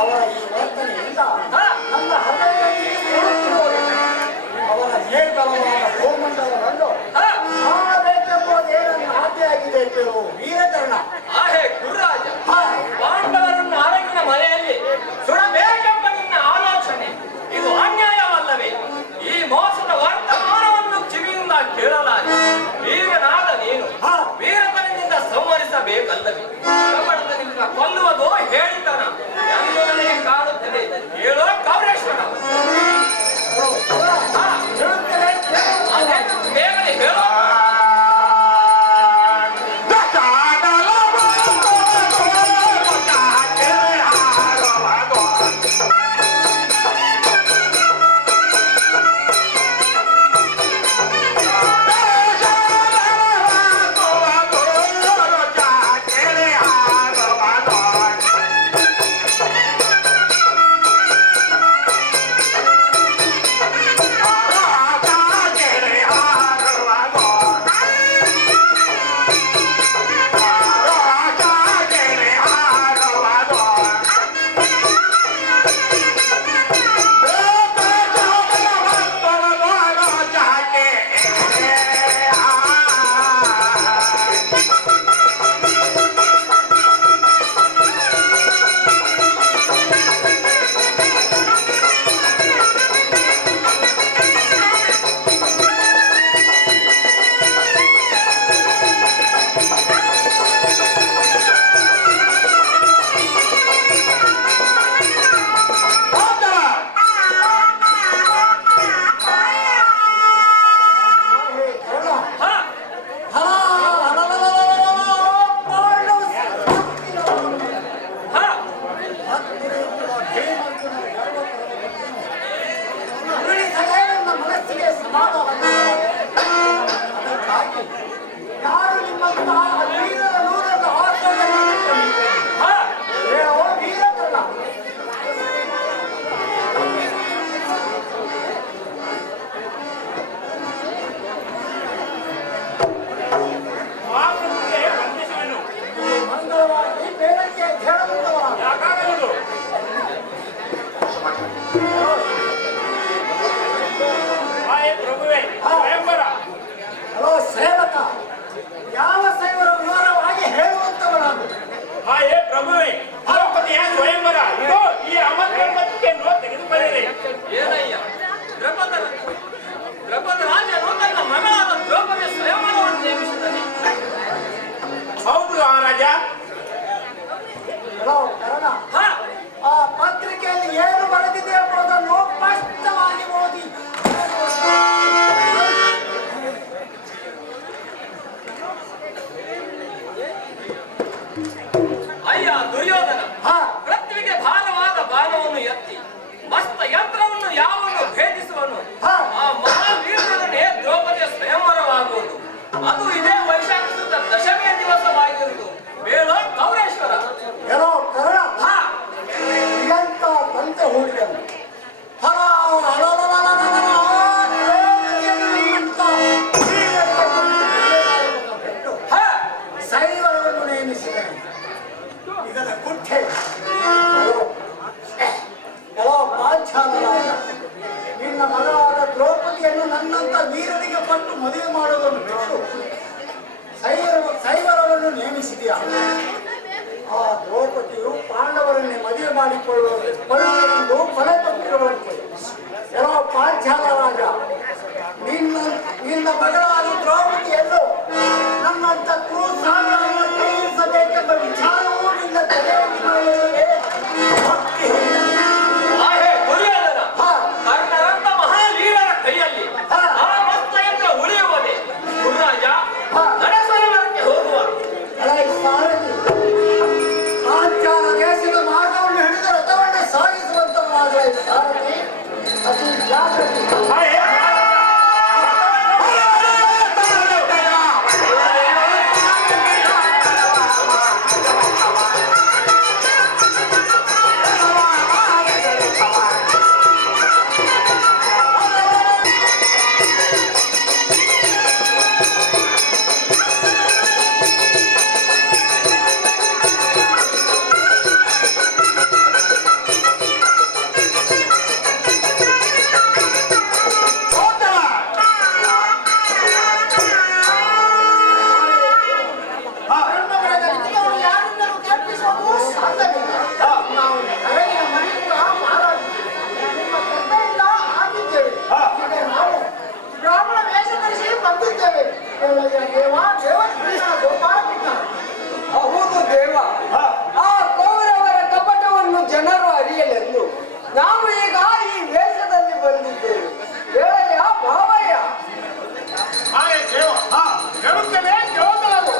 ಅವರ ಈ ವರ್ತನೆಯಿಂದ ನನ್ನ ಹೃದಯದಲ್ಲಿ ಮೂಡುತ್ತಿರುವುದು ಅವರ ನೇರಬಲವಾದ ಭೂಮಂಡಲವನ್ನು ಮಾಡಬೇಕೆಂಬುದೇನನ್ನು ಆಸೆಯಾಗಿದೆ ಕೆಲವು ವೀರಕರ್ಣ. ಆಹೇ ಗುರುರಾಜ, ಪಾಂಡವರನ್ನು ಅರಗಿನ ಮನೆಯಲ್ಲಿ ಸುಡಬೇಕೆಂಬ ನಿನ್ನ ಆಲೋಚನೆ ಇದು ಅನ್ಯಾಯವಲ್ಲವೇ? ಈ ಮೋಸದ ವರ್ತಮಾನವನ್ನು ಕಿವಿಯಿಂದ ಕೇಳಲಾರೆ. ವೀರನಾದ ನೀನು ವೀರತನದಿಂದ ಸಂವರಿಸಬೇಕಲ್ಲವೇ? ಕಪಟದಿಂದ ಕೊಲ್ಲುವುದು ಹೇಳಿತನ ಎಂದು ನನಗೆ ಕಾಣುತ್ತದೆ. ಹೇಳೋ ಕೌರೇಶ್ವರ, ಅದೇ ಬೇಗನೆ ಹೇಳೋ. ಮಾಡಿಕೊಳ್ಳುವುದು ಫಲ ತಪ್ಪಿರುವಂತೆ. ಎಲ್ಲೋ ಪಾಂಚಾಲ ರಾಜ, ನಿನ್ನ ಮಗಳಾದ ದ್ರೌಪದಿಯನ್ನು ನನ್ನಂತ ಕ್ರೂಸಾಗಳನ್ನು ಕೈಯಿಸಬೇಕೆಂಬ ವಿಚಾರವೂ ನಿನ್ನ ತಲೆಯಲ್ಲಿ ಕರ್ಣರಂತ ಮಹಾವೀರರ ಕೈಯಲ್ಲಿ ಆ ವಸ್ತ್ರಯಂತ್ರ ಉಳಿಯುವುದೇ ಗುರುರಾಜ ನರಸರೋವರಕ್ಕೆ ಹೋಗುವ ಸಾರಥಿ ಪಾಂಚಾಲ ದೇಶದ ಮಾರ್ಗವನ್ನು ಹಿಡಿದು ರಥವನ್ನು ಸಾಗಿಸುವಂತವಾದ ಸಾರಥಿ ಅತಿ ಜಾಗೃತಿ. ಹೌದು ದೇವ, ಆ ಕೌರವರ ಕಪಟವನ್ನು ಜನರು ಅರಿಯಲೆಂದು ನಾವು ಈಗ ಈ ವೇಷದಲ್ಲಿ ಬಂದಿದ್ದೇವೆ. ಹೇಳಯ್ಯ ಭಾವಯ್ಯ. ಹೇಳುತ್ತೇನೆ ಕೇಳುತ್ತಲವು.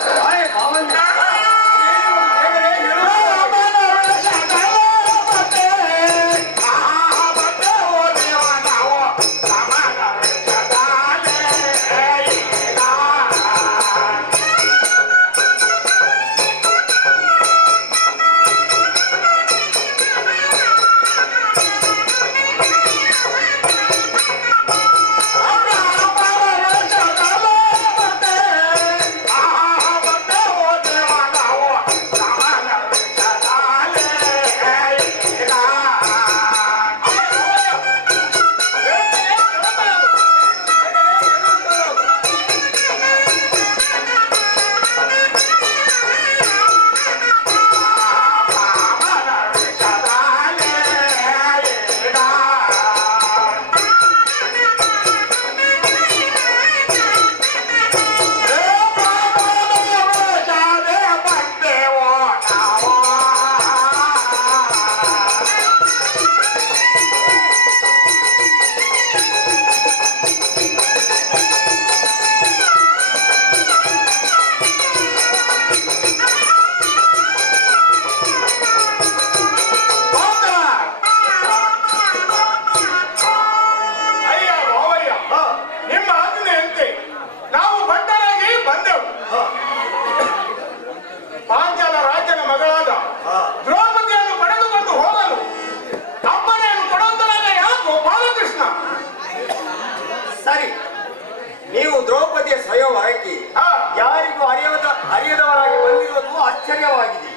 ಅರಿಯದವರಾಗಿ ಬಂದಿರುವುದು ಆಶ್ಚರ್ಯವಾಗಿದೆ.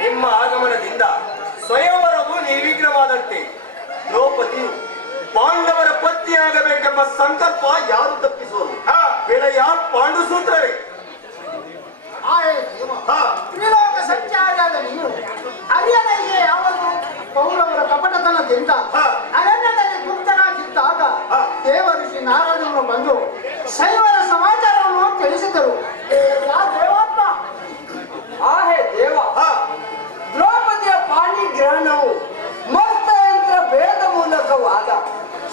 ನಿಮ್ಮ ಆಗಮನದಿಂದ ಸ್ವಯಂವರವು ನಿರ್ವಿಘ್ನವಾದಂತೆ ದ್ರೌಪದಿಯು ಪಾಂಡವರ ಪತ್ನಿಯಾಗಬೇಕೆಂಬ ಸಂಕಲ್ಪ ಯಾರು ತಪ್ಪಿಸುವುದು? ಗೆಳೆಯ ಪಾಂಡುಸೂತ್ರರೇ. ತ್ರಿಲೋಕ ಸಂಚಾರಿಯಾದ ನೀನು ಅರಿಯದೆಯೇ ಯಾವುದು ಕೌರವರ ಕಪಟತನದಿಂದ ಅರಣ್ಯದಲ್ಲಿ ಗುಪ್ತನಾಗಿದ್ದಾಗ ದೇವಋಷಿ ನಾರದನು ಬಂದು ಶೈವರ ಸಮಾಚಾರವನ್ನು ತಿಳಿಸಿದರು. ದೇವಾತ್ಮ ಆಹೇ ದೇವ, ದ್ರೌಪದಿಯ ಪಾಣಿಗ್ರಹಣವು ಮಸ್ತಯಂತ್ರ ಭೇದ ಮೂಲಕವಾದ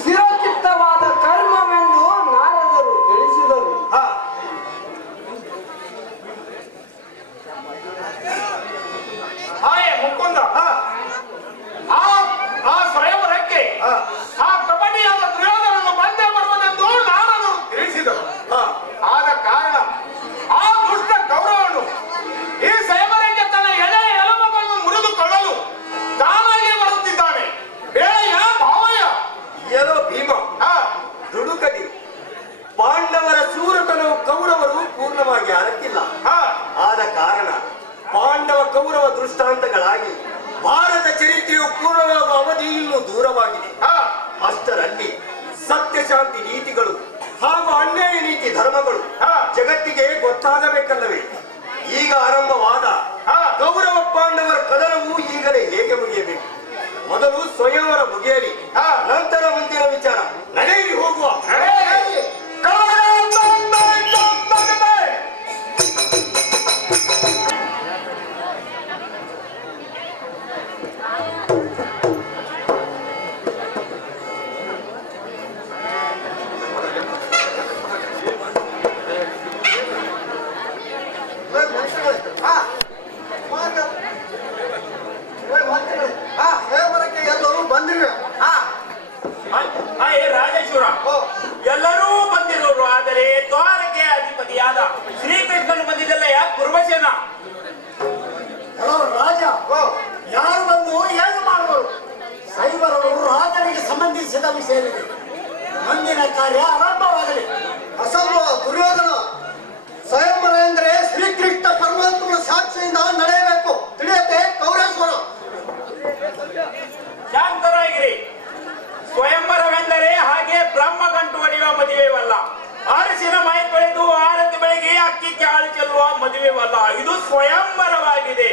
ಶಿರೋಚಿತ್ತವಾದ ಕರ್ಮವೆಂದು ನಾರದರು ತಿಳಿಸಿದರು. ಮುಕುಂದ, ಆ ಸ್ವಯಂವರಕ್ಕೆ ಆ ಕಬಡ್ಡಿಯಾದ ದುರ್ಯೋಧನನ್ನು ಬಂದೇ ಬರುವುದೆಂದು ನಾರದರು ತಿಳಿಸಿದರು. ಆದ ಕಾರಣ ಆ ದುಷ್ಟ ಗೌರವನು ಈ ಸ್ವಯಂವರಕ್ಕೆ ತನ್ನ ಎಳೆ ಎಲುಬುಗಳನ್ನು ಮುರಿದುಕೊಳ್ಳಲು ತಾನಾಗಿ ಬರುತ್ತಿದ್ದಾನೆ. ಬೇಳೆಯ ಭಾವಯ ಎಲ್ಲೋ ಭೀಮ ದುಡುಕದಿ ಪಾಂಡವರ ಶೂರತನವು ಕೌರವರು ಪೂರ್ಣವಾಗಿ ಅರಕಿಲ್ಲ. ಆದ ಕಾರಣ ಪಾಂಡವ ಕೌರವ ದೃಷ್ಟಾಂತಗಳಾಗಿ ಭಾರತ ಚರಿತ್ರೆಯು ಪೂರ್ಣವಾಗುವ ಅವಧಿ ಇನ್ನೂ ದೂರವಾಗಿದೆ. ಅಷ್ಟರಲ್ಲಿ ಸತ್ಯ ಶಾಂತಿ ನೀತಿಗಳು ಹಾಗೂ ಅನ್ಯಾಯ ನೀತಿ ಧರ್ಮಗಳು ಜಗತ್ತಿಗೆ ಗೊತ್ತಾಗಬೇಕಲ್ಲವೇ? ಈಗ ಆರಂಭವಾದ ಕೌರವ ಪಾಂಡವರ ಕದನವು ಈಗಲೇ ಹೇಗೆ ಮುಗಿಯಬೇಕು? ಸೇರಿದೆ. ಮುಂದಿನ ಕಾರ್ಯ ಆರಂಭವಾಗಲಿ. ಅಸಂಭವ ದುರ್ಯೋಧನ, ಸ್ವಯಂವರ ಎಂದರೆ ಶ್ರೀಕೃಷ್ಣ ಪರಮಾತ್ಮನ ಸಾಕ್ಷಿಯಿಂದ ನಡೆಯಬೇಕು. ತಿಳಿಯತ್ತೆ ಕೌರೇಶ್ವರ? ಶಾಂತರಾಗಿರಿ. ಸ್ವಯಂವರವೆಂದರೆ ಹಾಗೆ ಬ್ರಹ್ಮ ಗಂಟು ಹೊಡೆಯುವ ಮದುವೆವಲ್ಲ. ಅರಸಿನ ಮೈ ಬೆಳೆದು ಆರತಿ ಬೆಳಗ್ಗೆ ಅಕ್ಕಿ ಕಾಳು ಚೆಲ್ಲುವ ಮದುವೆವಲ್ಲ. ಇದು ಸ್ವಯಂವರವಾಗಿದೆ.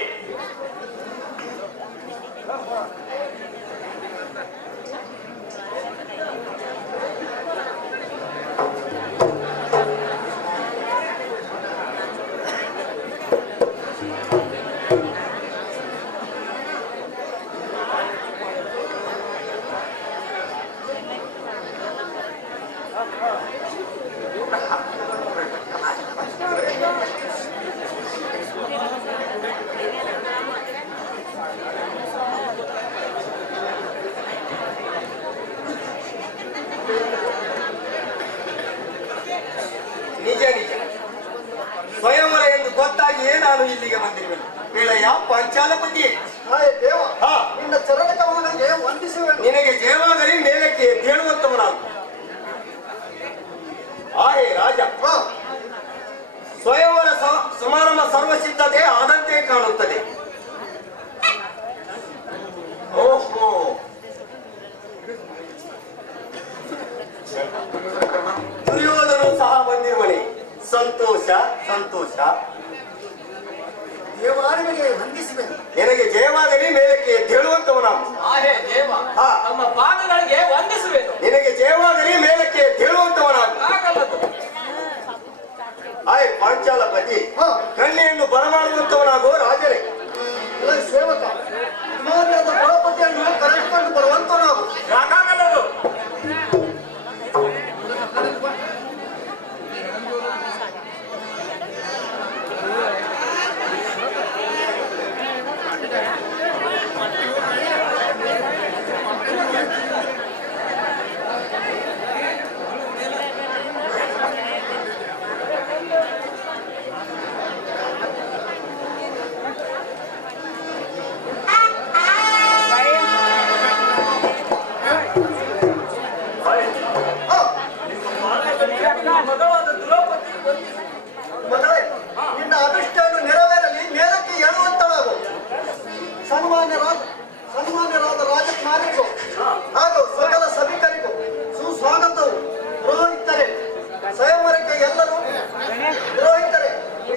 ನಿಜ ನಿಜ, ಸ್ವಯಂವರ ಎಂದು ಗೊತ್ತಾಗಿಯೇ ನಾನು ಇಲ್ಲಿಗೆ ಬಂದಿರುವೆ. ವೇಳೆಯ ಪಾಂಚಾಲಪತಿಯೇ, ಹಾಯ್ ದೇವ, ಹಾ, ನಿನ್ನ ಚರಣ ಕಮಲಕ್ಕೆ ವಂದಿಸುವೆ. ನಿನಗೆ ಜಯವಾಗಲಿ ಮೇಲಕ್ಕೆ ತೇಳುವಂತವನಾಗು. ಆಹೇ ರಾಜ, ಸ್ವಯಂವರ ಸಮಾರಂಭ ಸರ್ವಸಿದ್ಧತೆ ಆದಂತೆ ಕಾಣುತ್ತದೆ. ಓಹೋ, ದುರ್ಯೋಧನು ಸಹ ಬಂದಿರುವನೆ. ಸಂತೋಷ ಸಂತೋಷ. ದೇವಾನಿಗೆ ವಂದಿಸುವೆ. ನಿನಗೆ ಜಯವಾಗಲಿ ಮೇಲಕ್ಕೆ ತೇಳುವಂತವನಾಗು. ಆಹೇ ದೇವ, ಹಾ, ನಮ್ಮ ಪಾದಗಳಿಗೆ ವಂದಿಸುವೆನು. ನಿನಗೆ ಜಯವಾಗಲಿ ಮೇಲಕ್ಕೆ ತೇಳುವಂತವನಾಗು. ಆಗಲ್ಲದು. ಆಯ್ ಪಾಂಚಾಲಪತಿ, ಕನ್ಯೆಯನ್ನು ಬರಮಾಡುವಂತವನಾಗೋ ರಾಜರೇ. ಸೇವಕ ವಿಮಾನದ ದ್ರೌಪದಿಯನ್ನು ಕರೆದುಕೊಂಡು ಬರುವಂತ ನಾವು. ಯಾಕಾಗಲ್ಲದು? ಮಗವಾದ ದ್ರೌಪದಿ ಮಗಳೇ, ನಿನ್ನ ಅಭಿಷ್ಟವನ್ನು ನೆರವೇರಲಿ, ಮೇಲಕ್ಕೆ ಏಳುವಂತಳಾಗು. ಸನ್ಮಾನ್ಯರಾದ ರಾಜಕುಮಾರಿಗೂ ಹಾಗೂ ಸಕಲ ಸಭಿಕರಿಗೂ ಸುಸ್ವಾಗತವು. ಪುರೋಹಿತರೆ, ಸ್ವಯಂವರಕ್ಕೆ ಎಲ್ಲರೂ ಪುರೋಹಿತರೆ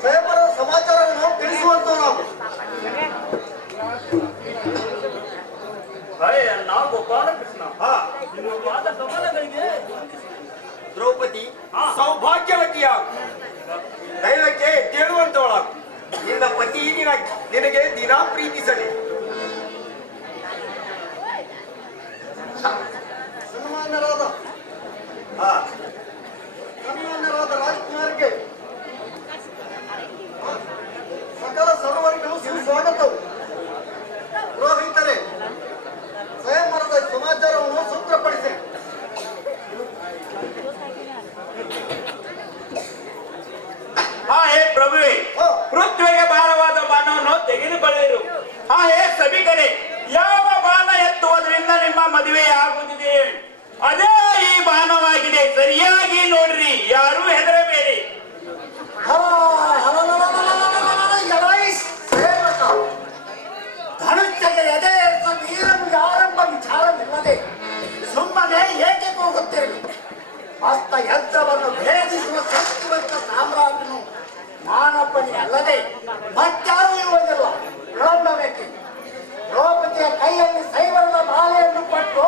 ಸ್ವಯಂವರದ ಸಮಾಚಾರವನ್ನು ತಿಳಿಸುವಂತ ನಾವು. ನಾವು ಗೋಪಾಲಕೃಷ್ಣ, ನಿಮ್ಮ ಪಾದ ಕಮಲಗಳಿಗೆ ದ್ರೌಪದಿ ಸೌಭಾಗ್ಯವತಿಯಾಗು. ದೈವಕ್ಕೆ ಕೇಳುವಂತವಳಾಗು. ನಿನ್ನ ಪತಿ ನಿನಗೆ ದಿನ ಪ್ರೀತಿಸಲಿ. ಸನ್ಮಾನ್ಯರಾದ ರಾಜಕುಮಾರಿಗೆ ಸಕಲ ಸರ್ವರಿಗೂ ಸುಸ್ವಾಗತವು. ಪುರೋಹಿತರೆ, ಸ್ವಯಂವರದ ಸಮಾಚಾರವನ್ನು ಸೂತ್ರಪಡಿಸಿ. ಹೇ ಪ್ರಭುವೇ, ಪೃಥ್ವಿಗೆ ಭಾರವಾದ ಬಾಣವನ್ನು ತೆಗೆದುಕೊಳ್ಳಿರು. ಹೇ ಸಭಿಕರೇ, ಯಾವ ಬಾಣ ಎತ್ತುವುದರಿಂದ ನಿಮ್ಮ ಮದುವೆ ಆಗುತ್ತಿದೆ ಅದೇ ಈ ಬಾಣವಾಗಿದೆ. ಸರಿಯಾಗಿ ನೋಡ್ರಿ, ಯಾರು ಹೆದರಬೇಡಿ. ಧನುಷ್ಯಗೆ ಎದೆ ನೀರನ್ನು ಯಾರೆಂಬ ವಿಚಾರವಿಲ್ಲದೆ ಸುಮ್ಮನೆ ಏಕೆ ಹೋಗುತ್ತೇವೆ? ಹಸ್ತ ಯಂತ್ರವನ್ನು ಭೇದಿಸುವ ಶಕ್ತಿವಂತ ಸಾಮ್ರಾಜ್ಯನು ನಾನೊಬ್ಬನೇ ಅಲ್ಲದೆ ಮತ್ತಾರೂ ಇರುವುದಿಲ್ಲ. ವಿಳಂಬಬೇಕೆ? ದ್ರೌಪದಿಯ ಕೈಯಲ್ಲಿ ಸೈವರದ ಮಾಲೆಯನ್ನು ಕೊಟ್ಟು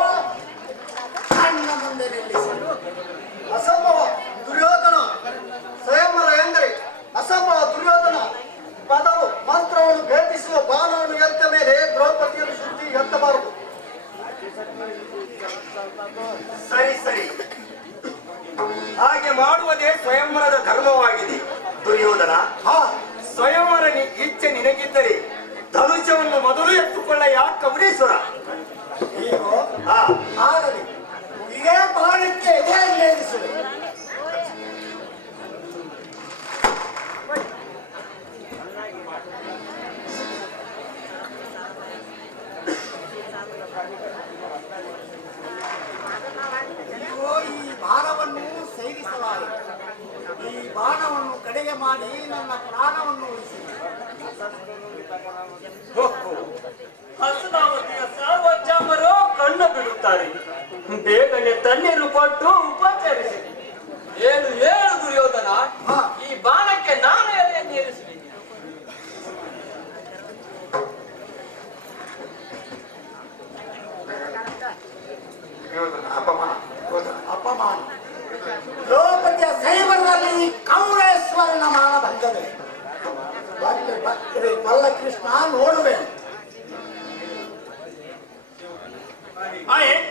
ನನ್ನ ಮುಂದೆ ನಿಲ್ಲಿಸಲು ಅಸಂಭವ ದುರ್ಯೋಧನ. ಸ್ವಯಂವರ ಎಂದರೆ ಅಸಂಭವ ದುರ್ಯೋಧನ. ಪದವು ಮಂತ್ರವನ್ನು ಭೇದಿಸುವ ಬಾಣವನ್ನು ಎತ್ತ ಮೇಲೆ ದ್ರೌಪದಿಯನ್ನು ಸುದ್ದಿ ಎತ್ತಬಾರದು. ಸರಿ ಸರಿ, ಹಾಗೆ ಮಾಡುವುದೇ ಸ್ವಯಂವರದ ಧರ್ಮವಾಗಿದೆ. ದುರ್ಯೋಧನ, ಸ್ವಯಂವರ ಇಚ್ಛೆ ನಿನಗಿದ್ದರೆ ಧನುಷ್ಯವನ್ನು ಮೊದಲು ಎತ್ತುಕೊಳ್ಳ ಕೌರೇಶ್ವರ. ಆಗಲಿ, ಇದೇ ಬಾಣಕ್ಕೆ ಎದೆ ನೇರಿಸುವೆ. ಮಾಡಿ ನನ್ನ ಪ್ರಾಣವನ್ನು ಉಳಿಸಿದೆ. ಹಸನಾವತಿಯ ಸಾರ್ವಜಾಮರು ಕಣ್ಣು ಬಿಡುತ್ತಾರೆ. ಬೇಗನೆ ತಣ್ಣೀರು ಕೊಟ್ಟು ಉಪಚರಿಸಿ. ಏಳು ಏಳು ದುರ್ಯೋಧನ, ಈ ಬಾಣಕ್ಕೆ ನಾನು ಎಲೆಯನ್ನು ಏರಿಸುವೆ. ಅಪಮಾನ. ದ್ರೌಪದಿಯ ಸೈಬರ್ನಲ್ಲಿ ಕೌರೇಶ್ವರನ ಮಾನ ಬಂದರೆ ಮಲ್ಲಕೃಷ್ಣ ನೋಡುವೆ.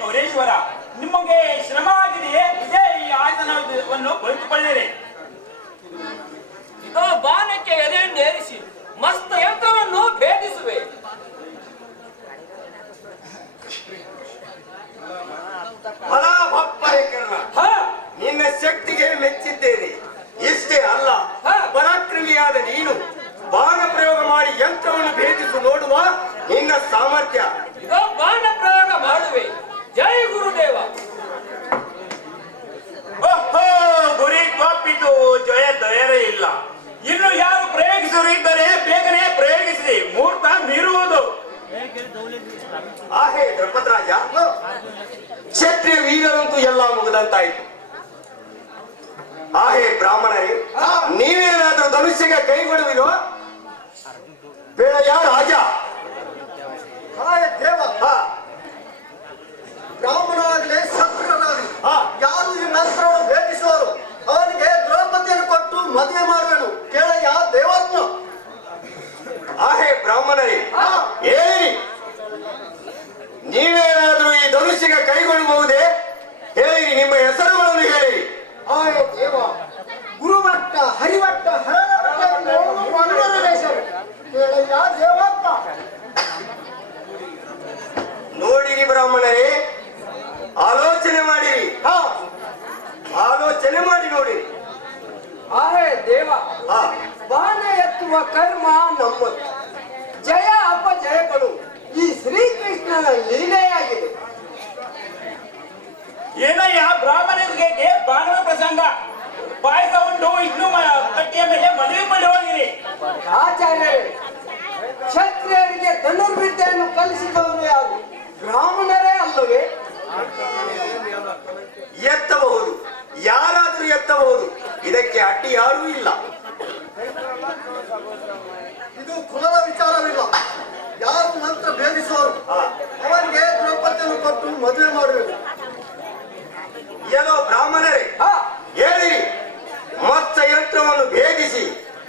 ಗೌರೇಶ್ವರ, ನಿಮಗೆ ಶ್ರಮ ಆಗಿದೆಯೇ? ಇದೇ ಈ ಆಸನವನ್ನು ಕುಳಿತುಕೊಳ್ಳಿರಿ. ಇದೋ ಬಾಣಕ್ಕೆ ಎಲೆಯನ್ನು ಏರಿಸಿ ಮಸ್ತ ಯಂತ್ರವನ್ನು ಭೇದಿಸುವೆ. ನಿನ್ನ ಶಕ್ತಿಗೆ ಮೆಚ್ಚಿದ್ದೇನೆ. ಇಷ್ಟೇ ಅಲ್ಲ, ಪರಾಕ್ರಮಿಯಾದ ನೀನು ಬಾಣ ಪ್ರಯೋಗ ಮಾಡಿ ಯಂತ್ರವನ್ನು ಭೇದಿಸು ನೋಡುವ ನಿನ್ನ ಸಾಮರ್ಥ್ಯ. ಇದೋ ಬಾಣ ಪ್ರಯೋಗ ಮಾಡುವೆ. ಜೈ ಗುರುದೇವ. ಗುರಿ ತಪ್ಪಿತು, ಜಯ ದಯರೇ ಇಲ್ಲ. ಇನ್ನು ಯಾರು ಪ್ರಯೋಗಿಸಲಿದ್ದರೆ ಬೇಗನೆ ಪ್ರಯೋಗಿಸಿ, ಮುಹೂರ್ತ ಮೀರುವುದು. ಆಹೇ ದ್ರೌಪದರಾಜ, ಕ್ಷತ್ರಿಯ ವೀರರಂತೂ ಎಲ್ಲ ಮುಗಿದಂತಾಯಿತು. ಆಹೇ ಬ್ರಾಹ್ಮಣರೇ, ನೀವೇನಾದ್ರೂ ಧನುಷ್ಯಗೆ ಕೈಗೊಳ್ಳುವಿರೋ? ಬೇಡಯ್ಯ ರಾಜ. ದೇವ, ಬ್ರಾಹ್ಮಣರಾಗಲಿ ಶತ್ರುಗಳಾಗಲಿ ಯಾರು ಈ ಮಂತ್ರವನ್ನು ಭೇದಿಸುವರು ಅವನಿಗೆ ದ್ರೌಪದಿಯನ್ನು ಕೊಟ್ಟು ಮದುವೆ ಮಾಡುವೆನು. ಕೇಳಯ್ಯ ದೇವಾತ್ಮ. ಆಹೇ ಬ್ರಾಹ್ಮಣರೇ, ಹೇಳಿ, ನೀವೇನಾದ್ರೂ ಈ ಧನುಷ್ಯಗೆ ಕೈಗೊಳ್ಳಬಹುದೇ? ಹೇಳಿರಿ, ನಿಮ್ಮ ಹೆಸರುಗಳನ್ನು ಹೇಳಿರಿ. ಆಯೇ ದೇವ, ಗುರುಭಟ್ಟ, ಹರಿಭಟ್ಟ, ಕೇಳಯ್ಯ ದೇವಾತ್ಮ. ನೋಡಿರಿ ಬ್ರಾಹ್ಮಣರೇ, ಆಲೋಚನೆ ಮಾಡಿರಿ. ಆಲೋಚನೆ ಮಾಡಿ ನೋಡಿರಿ. ಆಹೇ ದೇವ, ಬಾಣ ಎತ್ತುವ ಕರ್ಮ ನಮ್ಮದು. ಜಯ ಅಪಜಯಗಳು ಈ ಶ್ರೀಕೃಷ್ಣನ ಲೀಲೆಯಾಗಿದೆ. ಏನಯ್ಯ ಬ್ರಾಹ್ಮಣರಿಗೆ ಬಾಣದ ಪ್ರಸಂಗ, ಪಾಯಸ ಉಂಟು, ಇನ್ನು ಕಟ್ಟಿಯ ಮೇಲೆ ಮದುವೆ ಮಾಡಿ ಹೋಗಿರಿ. ಆಚಾರ್ಯರೇ, ಕ್ಷತ್ರಿಯರಿಗೆ ಧನುರ್ವಿದ್ಯೆಯನ್ನು ಕಲಿಸಿದವರು ಯಾರು? ಬ್ರಾಹ್ಮಣರೇ ಅಲ್ಲವೇ? ಎತ್ತಬಹುದು, ಯಾರಾದ್ರೂ ಎತ್ತಬಹುದು. ಇದಕ್ಕೆ ಅಡ್ಡಿ ಯಾರೂ ಇಲ್ಲ. ಇದು ಕುಲದ ವಿಚಾರವಿಲ್ಲ. ಯಾರು ಮಂತ್ರ ಭೇದಿಸುವರು ಅವನಿಗೆ ದ್ರೌಪದಿಯನ್ನು ಕೊಟ್ಟು ಮದುವೆ ಮಾಡುವೆನು. ಏನೋ ಬ್ರಾಹ್ಮಣರೇ, ಹೇಳಿರಿ, ಮತ್ತ ಯಂತ್ರವನ್ನು ಭೇದಿಸಿ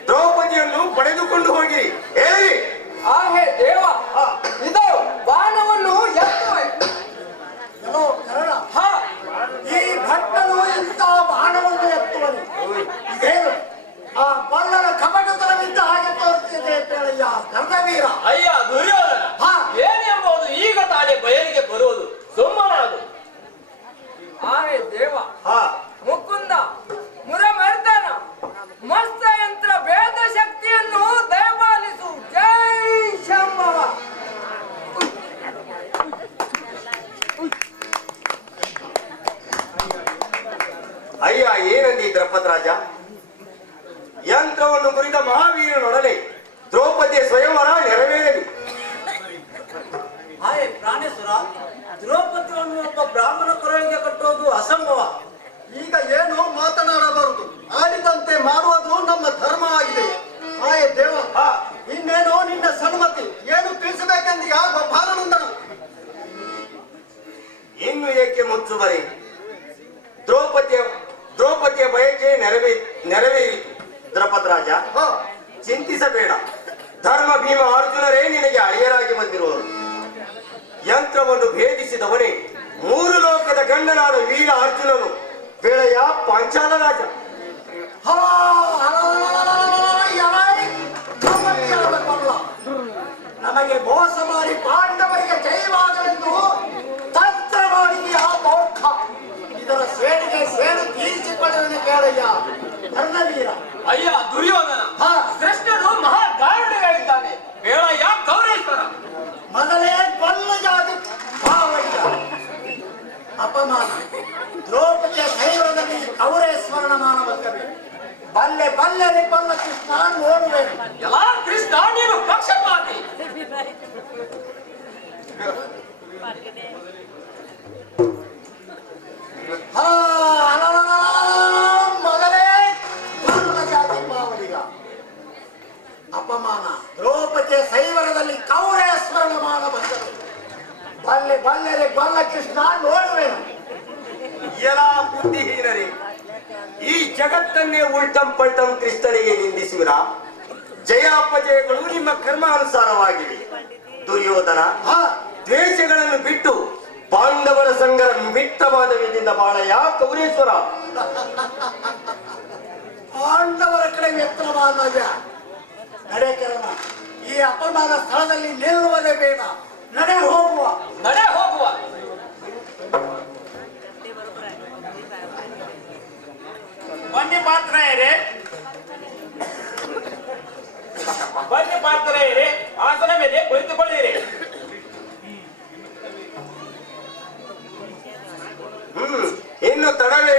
ದ್ರೌಪದಿಯನ್ನು ಪಡೆದುಕೊಂಡು ಹೋಗಿರಿ. ಹೇಳಿ. ಆಹೇ ದೇವ, ಇದು ಬಾಣವನ್ನು ಎತ್ತುವೆ. ಏನೋ ಕರ್ಣ, ಈ ಭಟ್ಟನು ಇಂಥ ಬಾಣವನ್ನು ಎತ್ತುವನು. ಇದೇನು ಆ ಬಲ್ಲನ ಕಪಟತನವಿದ್ದ ಹಾಗೆ ತೋರುತ್ತಿದೆ ಕೇಳಯ್ಯ ಕರ್ಣವೀರ. ಅಯ್ಯ ದುರ್ಯೋಧನ, ಏನೆಂಬುದು ಈಗ ತಾನೇ ಬಯಲಿಗೆ ಬರುವುದು. ಸುಮ್ಮನಾಗು. ಆಹೇ ದೇವ, ಮುಕುಂದ ಮುರಮರ್ದನ ಮಸ್ತ ಯಂತ್ರ ವೇದ ಶಕ್ತಿಯನ್ನು ದಯಪಾಲಿಸು. ಜೈ ಶಂಭವ. ಅಯ್ಯ, ಏನಂದಿ ದ್ರೌಪದರಾಜ? ಯಂತ್ರವನ್ನು ಕುರಿತ ಮಹಾವೀರನೊಡನೆ ದ್ರೌಪದಿಯ ಸ್ವಯಂವರ ನೆರವೇರಲಿ. ಆಯೇ ಪ್ರಾಣೇಶ್ವರ, ದ್ರೌಪದಿಯನ್ನು ಒಬ್ಬ ಬ್ರಾಹ್ಮಣ ಕೊರಳಿಗೆ ಕಟ್ಟುವುದು ಅಸಂಭವ. ಈಗ ಏನು ಮಾತನಾಡಬಾರದು, ಆಡಿದಂತೆ ಮಾಡುವುದು ನಮ್ಮ ಧರ್ಮ ಆಗಿದೆ. ಆಯೇ ದೇವ, ಇನ್ನೇನು ನಿನ್ನ ಸನ್ಮತಿ ಏನು ತಿಳಿಸಬೇಕೆಂದೀಗ ಬಾಲನಂದನು. ಇನ್ನು ಏಕೆ ಮುಚ್ಚುಬರಿ? ದ್ರೌಪದಿಯ ಬಯಕೆ ನೆರವೇರಿತು. ದ್ರೌಪದರಾಜ, ಚಿಂತಿಸಬೇಡ. ಧರ್ಮ ಭೀಮ ಅರ್ಜುನರೇ ನಿನಗೆ ಅಳಿಯರಾಗಿ ಬಂದಿರುವರು. ಯಂತ್ರವನ್ನು ಭೇದಿಸಿದವನೇ 3 ಲೋಕದ ಗಂಡನಾದ ವೀರ ಅರ್ಜುನನು. ಬೇಳೆಯ ಪಾಂಚಾಲ ರಾಜ. ನಮಗೆ ಮೋಸ ಮಾಡಿ ಪಾಂಡವರಿಗೆ ಜಯವಾಗಲೆಂದು ತಂತ್ರ ಮಾಡಿದೆಯ ಮೂರ್ಖ. ಇದರ ಸೇಡಿಗೆ ಸೇಡು ತೀರಿಸಿಕೊಳ್ಳುವನು ಕೇಳಯ್ಯ ಕರ್ಣವೀರ. ಅಯ್ಯ ದುರ್ಯೋಧನ, ಕೃಷ್ಣನು ಮಹಾಗಾರುಡಿಯಾಗಿದ್ದಾನೆ. ಬೇಳಯ್ಯ ಕೌರೇಶ್ವರ. ಮೊದಲೇ ಕೊಲ್ಲ ಜಾತಿ ಭಾವಯ್ಯ. ಅಪಮಾನ. ದ್ರೌಪದಿಯ ಶೈವದಲ್ಲಿ ಕೌರೇಶ್ವರನ ಮಾನ ಬಂದವೆ. ಬಲ್ಲೆ ಬಲ್ಲೆ ಬಲ್ಲ ಕೃಷ್ಣ ನೋಡುವೆನು. ಎಲ್ಲ ಕೃಷ್ಣ ನೀನು ಪಕ್ಷಪಾತಿ. ಮೊದಲೇ ಜಾತಿ ಮಾವಲಿಗ ಅಪಮಾನ. ದ್ರೌಪದಿಯ ಸೈವರದಲ್ಲಿ ಕೌರವ ಸ್ಮರಣಮಾನ ಬಂದರು. ಬಲ್ಲೆ ಬಲ್ಲೆರೆ ಬಲ್ಲ ಕೃಷ್ಣ ನೋಡುವೆನು. ಎಲ್ಲ ಬುದ್ಧಿಹೀನರೇ, ಈ ಜಗತ್ತನ್ನೇ ಉಲ್ಟಂ ಪಲ್ಟಂ ಕೃಷ್ಣನಿಗೆ ನಿಂದಿಸುವಿರ. ಜಯಾಪಜಯಗಳು ನಿಮ್ಮ ಕರ್ಮಾನುಸಾರವಾಗಿವೆ. ದುರ್ಯೋಧನ ದ್ವೇಷಗಳನ್ನು ಬಿಟ್ಟು ಪಾಂಡವರ ಸಂಗರ ಮಿಟ್ಟವಾದ ವಿಧಿಯಿಂದ ಬಾಳಯ್ಯ ಕೌರೇಶ್ವರ. ಪಾಂಡವರ ಕಡೆ ಎತ್ತರವಾದ ನಡೆಕರಣ. ಈ ಅಪಮಾನ ಸ್ಥಳದಲ್ಲಿ ನಿಲ್ಲುವುದೇ ಬೇಡ. ನಡೆ ಹೋಗುವ. ನಡೆ ಹೋಗುವ. ಬನ್ನಿ ಪಾತ್ರೆಯರೇ, ಬನ್ನಿ ಪಾತ್ರೆಯರೇ, ಆಸನ ಮೇಲೆ ಕುಳಿತುಕೊಳ್ಳಿರಿ. ಇನ್ನು ತಡವೇ